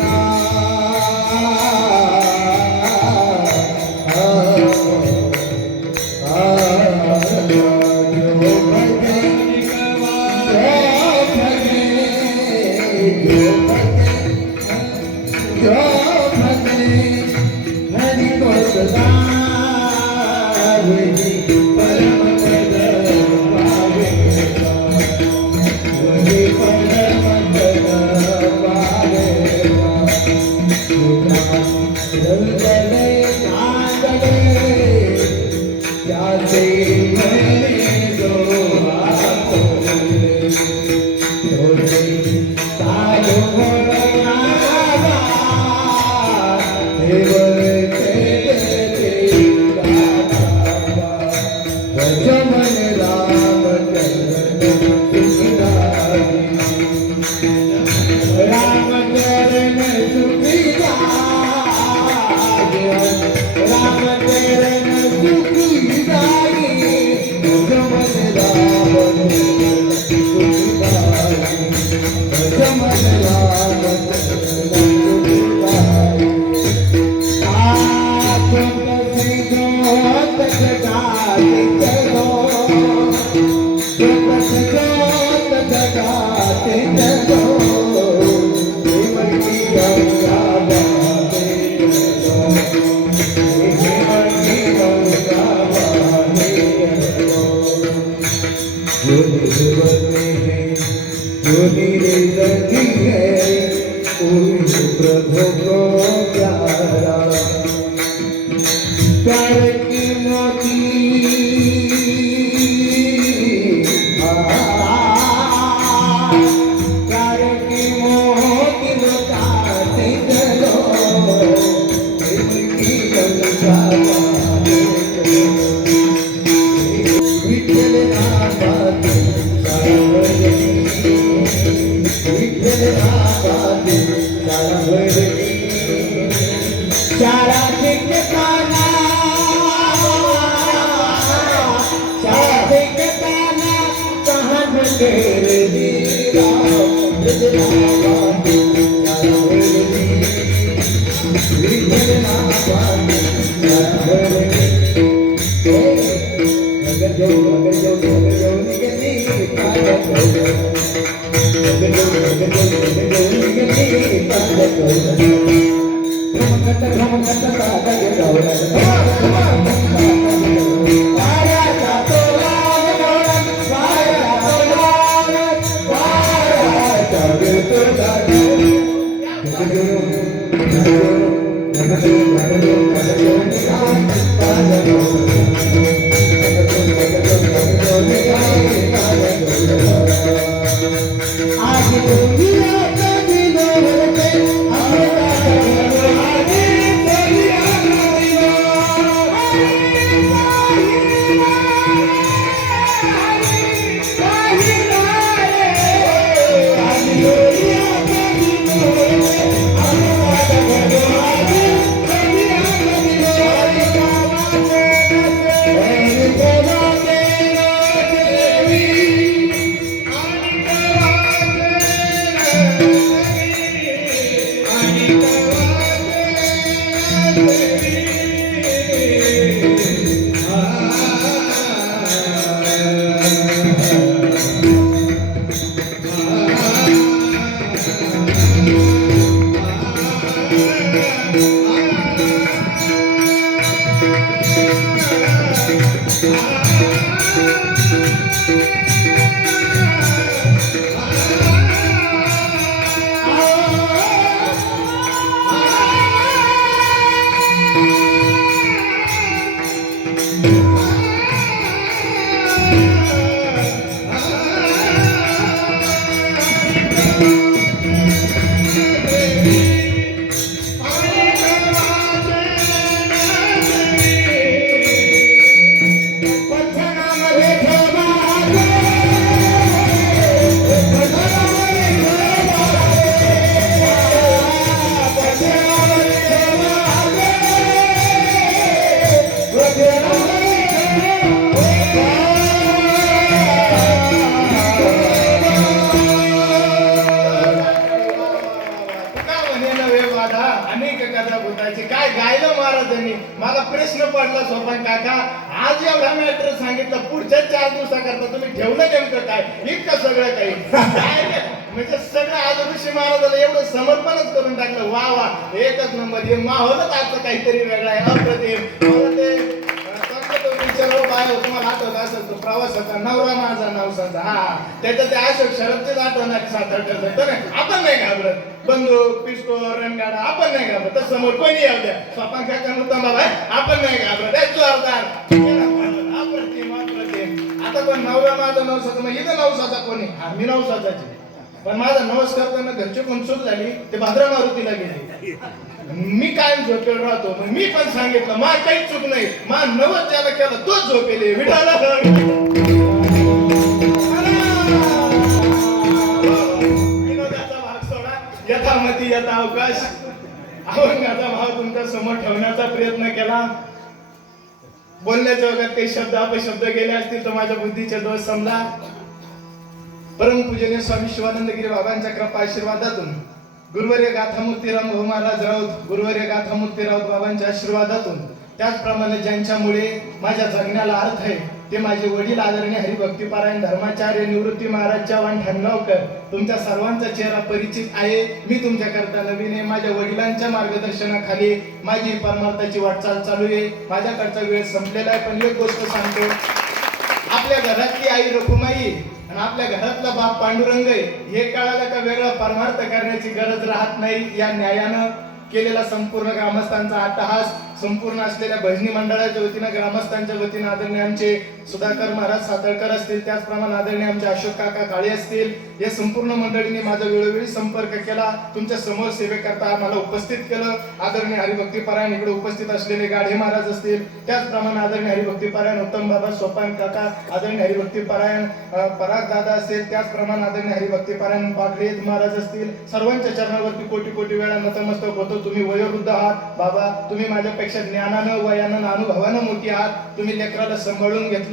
आणि नवे बाधा अनेक कथा भूताची काय गायलं महाराजांनी. मला प्रश्न पडला सोपान काका, आज एवढा मॅटर सांगितलं, पुढच्या 4 दिवसाकरता तुम्ही ठेवलं नेमकं काय? इतकं सगळं काही काय रे? म्हणजे सगळं आज ऋषी महाराजाला एवढं समर्पणच करून टाकलं. वा वा, एकच नंबर. हे माहोलच आजचं काहीतरी वेगळं आहे, अप्रतिम. मला ते विचारावं काय होतं, तुम्हाला आठवत असेल तो प्रवासाचा नवरा माझा नवसाचा, हा त्याच्या त्या अशोक शरदचेच आठवण 7-8 तर आपण नाही घाबरत. बंदूक, पिस्तूल, रणगाडा आपण नाही घाबरत. तर समोर कोणी येऊ द्या, स्वतः काका उत्तम बाबा आपण नाही घाबरत. जोरदार अप्रतिम अप्रतिम. आता पण नवरा माझा नवसाचा, मग इथं नवसाचा कोणी? हा मी नवसाचाची. पण माझा नवस करताना घरची कोण चूक झाली, ते भाद्रा मारुतीला गेले. मी कायम झोपेल राहतो. मग मी पण सांगितलं मा काही चूक नाही, मा नवस ज्याला केलं तोच झोपेले. विठाला विनोदाचा भाग सोडा, यथामती यथा अवकाश. अभंगाचा भाव तुमच्या समोर ठेवण्याचा प्रयत्न केला. बोलण्याच्या वगैरे काही शब्द अपशब्द गेले असतील तर माझ्या बुद्धीचे दोष समजा. परमपूजनीय स्वामी शिवानंदगिरी बाबांच्या कृपा आशीर्वादातून, गुरुवर्य गाथामूर्तीराम भाऊ महाराज राऊत, गुरुवर्य गाथामूर्ती राऊत बाबांच्या आशीर्वादातून, त्याचप्रमाणे ज्यांच्यामुळे माझ्या जगण्याला अर्थ आहे ते माझे वडील आदरणीय हरिभक्तीपारायण धर्माचार्य निवृत्ती महाराज चव्हाण ठाणगावकर. तुमच्या सर्वांचा चेहरा परिचित आहे. मी तुमच्याकरता नवीन आहे. माझ्या वडिलांच्या मार्गदर्शनाखाली माझी परमार्थाची वाटचाल चालू आहे. माझ्याकडचा वेळ संपलेला आहे. पण एक गोष्ट सांगतो, आपल्या घरातली आई रखुमाई आणि आपल्या घरातला बाप पांडुरंग आहे हे कळालं का वेगळा परमार्थ करण्याची गरज राहत नाही. या न्यायानं केलेला संपूर्ण ग्रामस्थांचा अट्टहास, संपूर्ण असलेल्या भजनी मंडळाच्या वतीनं, ग्रामस्थांच्या वतीनं आदरणीय आमचे सुधाकर महाराज सातळकर असतील, त्याचप्रमाणे आदरणीय आमचे अशोक काका काळे असतील, या संपूर्ण मंडळीने माझा वेळोवेळी संपर्क केला. तुमच्या समोर सेवेकरता मला उपस्थित केलं. आदरणीय हरिभक्तीपारायण इकडे उपस्थित असलेले गाढे महाराज असतील, त्याचप्रमाणे आदरणीय हरिभक्तीपारायण उत्तम बाबा सोपान काका, आदरणीय हरिभक्तीपारायण पराग दादा असेल, त्याचप्रमाणे आदरणीय हरिभक्तीपारायण पाटले महाराज असतील. सर्वांच्या चरणावरती कोटी कोटी वेळा नतमस्तक होतो. तुम्ही वयोवृद्ध आहात बाबा, तुम्ही माझ्यापेक्षा ज्ञानानं, वयानं, अनुभवानं मोठी आहात. तुम्ही लेकराला सांभाळून घेतलं.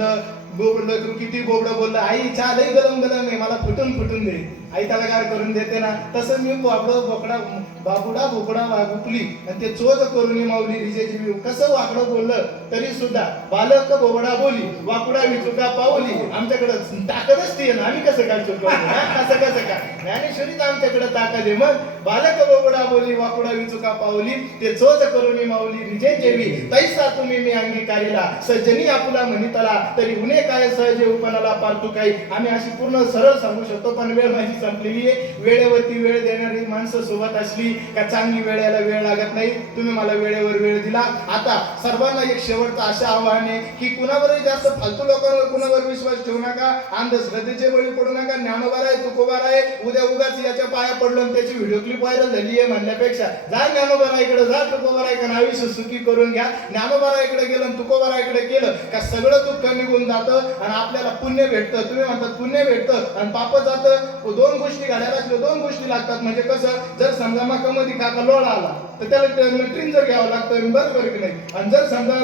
बोबडं तू किती बोबडं बोललं, आई चहा लई गरम गरम आहे, मला फुटून दे. आई त्याला काय करून देते ना, तसं मी बोकडा बाबुडा बोकडा वागुकली आणि ते चोच करून माऊली रिजेची कसं वाकडं बोललं तरी सुद्धा बालक बोबडा बोली वाकुडा विचुका पावली. आमच्याकडं ताकदच ती ना, आम्ही कसं काय चुकलो? कसं काय ज्ञानेश्वरीच आमच्याकडे ताकद आहे. मग बालक बोबडा बोली वाकुडा विचुका पावली, ते चोच करून माऊली रिजे जेवी. तैसा तुम्ही मी अंगीकारीला सज्जनी आपुला म्हणितला, तरी उन्हे काय सहजे उपनाला पारतू काही. आम्ही अशी पूर्ण सरळ सांगू शकतो, पण वेळ माझी संपलेली आहे. वेळेवरती वेळ देणारी माणसं सोबत असली का चांगली वेळ यायला वेळ लागत नाही. तुम्ही मला वेळेवर वेळ दिला. आता सर्वांना एक शेवटचं असं आव्हान आहे की कुणावरही जास्त फालतू लोकांवर कुणावर विश्वास ठेवू नका, अंधश्रद्धेचे बळी पडू नका. ज्ञानोबार आहे, तुकोबार आहे, उद्या उगाच याच्या पाया पडलो आणि त्याची व्हिडिओ क्लिप व्हायरल झाली आहे म्हणण्यापेक्षा जा ज्ञानोबाराकडे, जा तुकोबाराकडे, आयुष्य सुखी करून घ्या. ज्ञानोबाराकडे गेलं आणि तुकोबाराकडे केलं का सगळं दुःख निघून जातं आणि आपल्याला पुण्य भेटतं. तुम्ही म्हणतात पुण्य भेटतं आणि पाप जातं. दोन गोष्टी घडायला असल्या 2 गोष्टी लागतात. म्हणजे कसं, जर समजा मकामध्ये काका लोळा आला तर त्याला ट्रिंजर घ्यावं लागतं, बरोबर की नाही. आणि जर समजा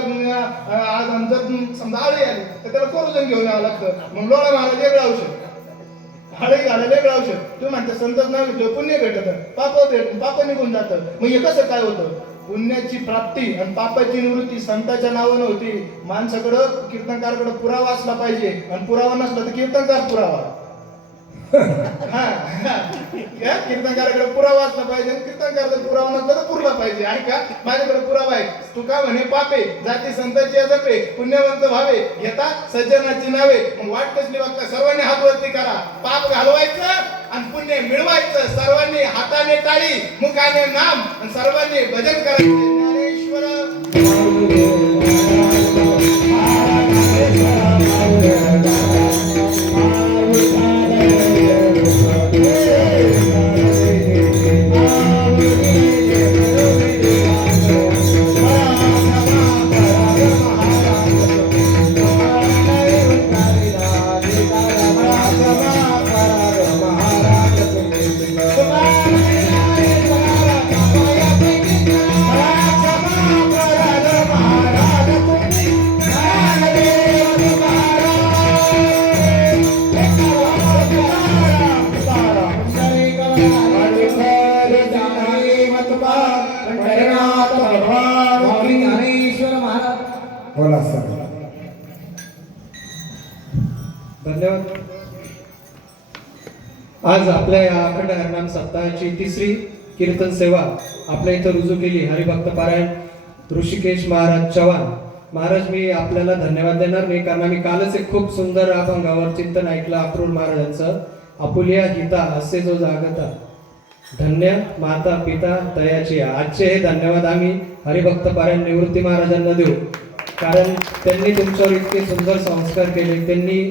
आज जर समजा आळी आली तर त्याला कोरोजन घेऊन यावं लागतं. मग लोळा महाराज वेगळं औषध, आळी घालायला वेगळं औषध. तुम्ही म्हणता संतत नाव घेतलं पुण्य भेटत, पाप निघून जातं. मग हे कसं काय होतं? पुण्याची प्राप्ती आणि पापाची निवृत्ती संतांच्या नावानं होती. माणसाकडं कीर्तनकाराकडे पुरावा असला पाहिजे आणि पुरावा नसला तर कीर्तनकार पुरावा. कीर्तनकाराकडे पुरावा असला पाहिजे, कीर्तनकाराचा पुरावा नसला तर पुरला पाहिजे. ऐका, माझ्याकडे पुरावा आहे. तू का म्हणे पापे जाती संतांची जपे, पुण्यवंत व्हावे घेता सज्जनाची नावे. मग वाट कसली बघता? सर्वांनी हात वरती करा. पाप घालवायचं आणि पुण्य मिळवायचं. सर्वांनी हाताने टाळी, मुखाने नाम आणि सर्वांनी भजन करायचं. ज्ञानेश्वर बोला सर. धन्यवाद. आज आपल्या या अखंड हरिनाम सप्ताहाची तिसरी कीर्तन सेवा आपल्या इथं रुजू केली. हरिभक्त पारायण ऋषिकेश महाराज चव्हाण महाराज, मी आपल्याला धन्यवाद देणार नाही, कारण आम्ही कालच एक खूप सुंदर अभंगावर चिंतन ऐकलं अक्रूर महाराजांचं. आपुलिया हिता असे जो जागता, धन्य माता पिता दयाची. आजचे हे धन्यवाद आम्ही हरिभक्त पारायण निवृत्ती महाराजांना देऊ, कारण त्यांनी तुमच्यावर इतके सुंदर संस्कार केले.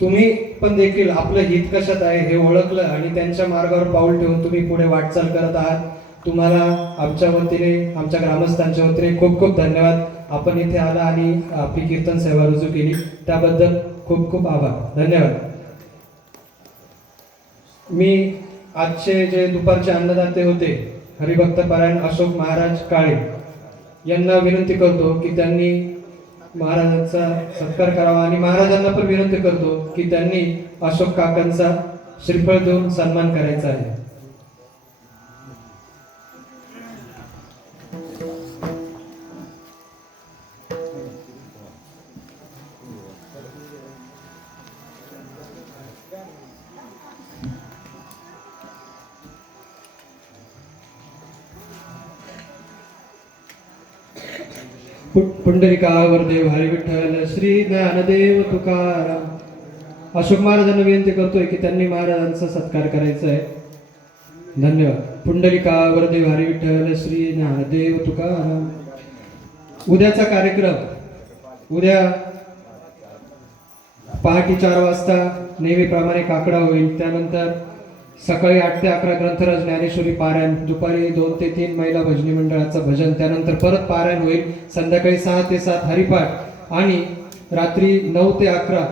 तुम्ही पण देखील आपलं हित कशात आहे हे ओळखलं आणि त्यांच्या मार्गावर पाऊल ठेवून तुम्ही पुढे वाटचाल करत आहात. तुम्हाला आमच्या वतीने, आमच्या ग्रामस्थांच्या वतीने खूप खूप धन्यवाद. आपण इथे आला आणि आपली कीर्तन सेवा रुजू केली त्याबद्दल खूप खूप आभार. धन्यवाद. मी आजचे जे दुपारचे अन्नदाते होते हरिभक्त पारायण अशोक महाराज काळे यांना विनंती करतो की त्यांनी महाराजांचा सत्कार करावा, आणि महाराजांना पण विनंती करतो की त्यांनी अशोक काकांचा श्रीफळ देऊन सन्मान करायचा आहे. पुंडलिकावर देव हरी विठ्ठल श्री ज्ञानदेव तुकाराम. अशोक महाराजांना विनंती करतोय की त्यांनी महाराजांचा सत्कार करायचा आहे. धन्यवाद. पुंडलिकावर देव हरी विठ्ठल श्री ज्ञानदेव तुकाराम. उद्याचा कार्यक्रम उद्या पहाटे 4 वाजता नेहमीप्रमाणे काकडा होईल. त्यानंतर सकाळी 8 ते 11 ग्रंथराज ज्ञानेश्वरी पारायण, दुपारी 2 ते 3 महिला भजनी मंडळाचं भजन, त्यानंतर परत पारायण होईल. संध्याकाळी 6 ते 7 हरिपाठ आणि रात्री 9 ते 11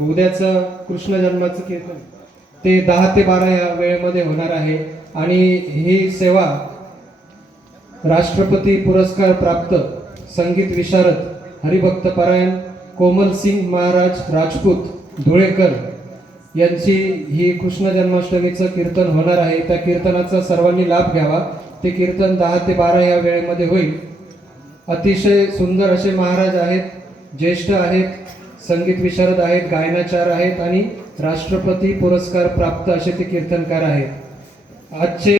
उद्याचं कृष्ण जन्माचं कीर्तन ते 10 ते 12 या वेळेमध्ये होणार आहे. आणि ही सेवा राष्ट्रपती पुरस्कार प्राप्त संगीत विशारद हरिभक्त पारायण कोमल सिंग महाराज राजपूत धुळेकर यांची ही कृष्ण जन्माष्टमीचं कीर्तन होणार आहे. त्या कीर्तनाचा सर्वांनी लाभ घ्यावा. ते कीर्तन 10 ते 12 या वेळेमध्ये होईल. अतिशय सुंदर असे महाराज आहेत, ज्येष्ठ आहेत, संगीत विशारद आहेत, गायनाचार आहेत आणि राष्ट्रपती पुरस्कार प्राप्त असे ते कीर्तनकार आहेत. आजचे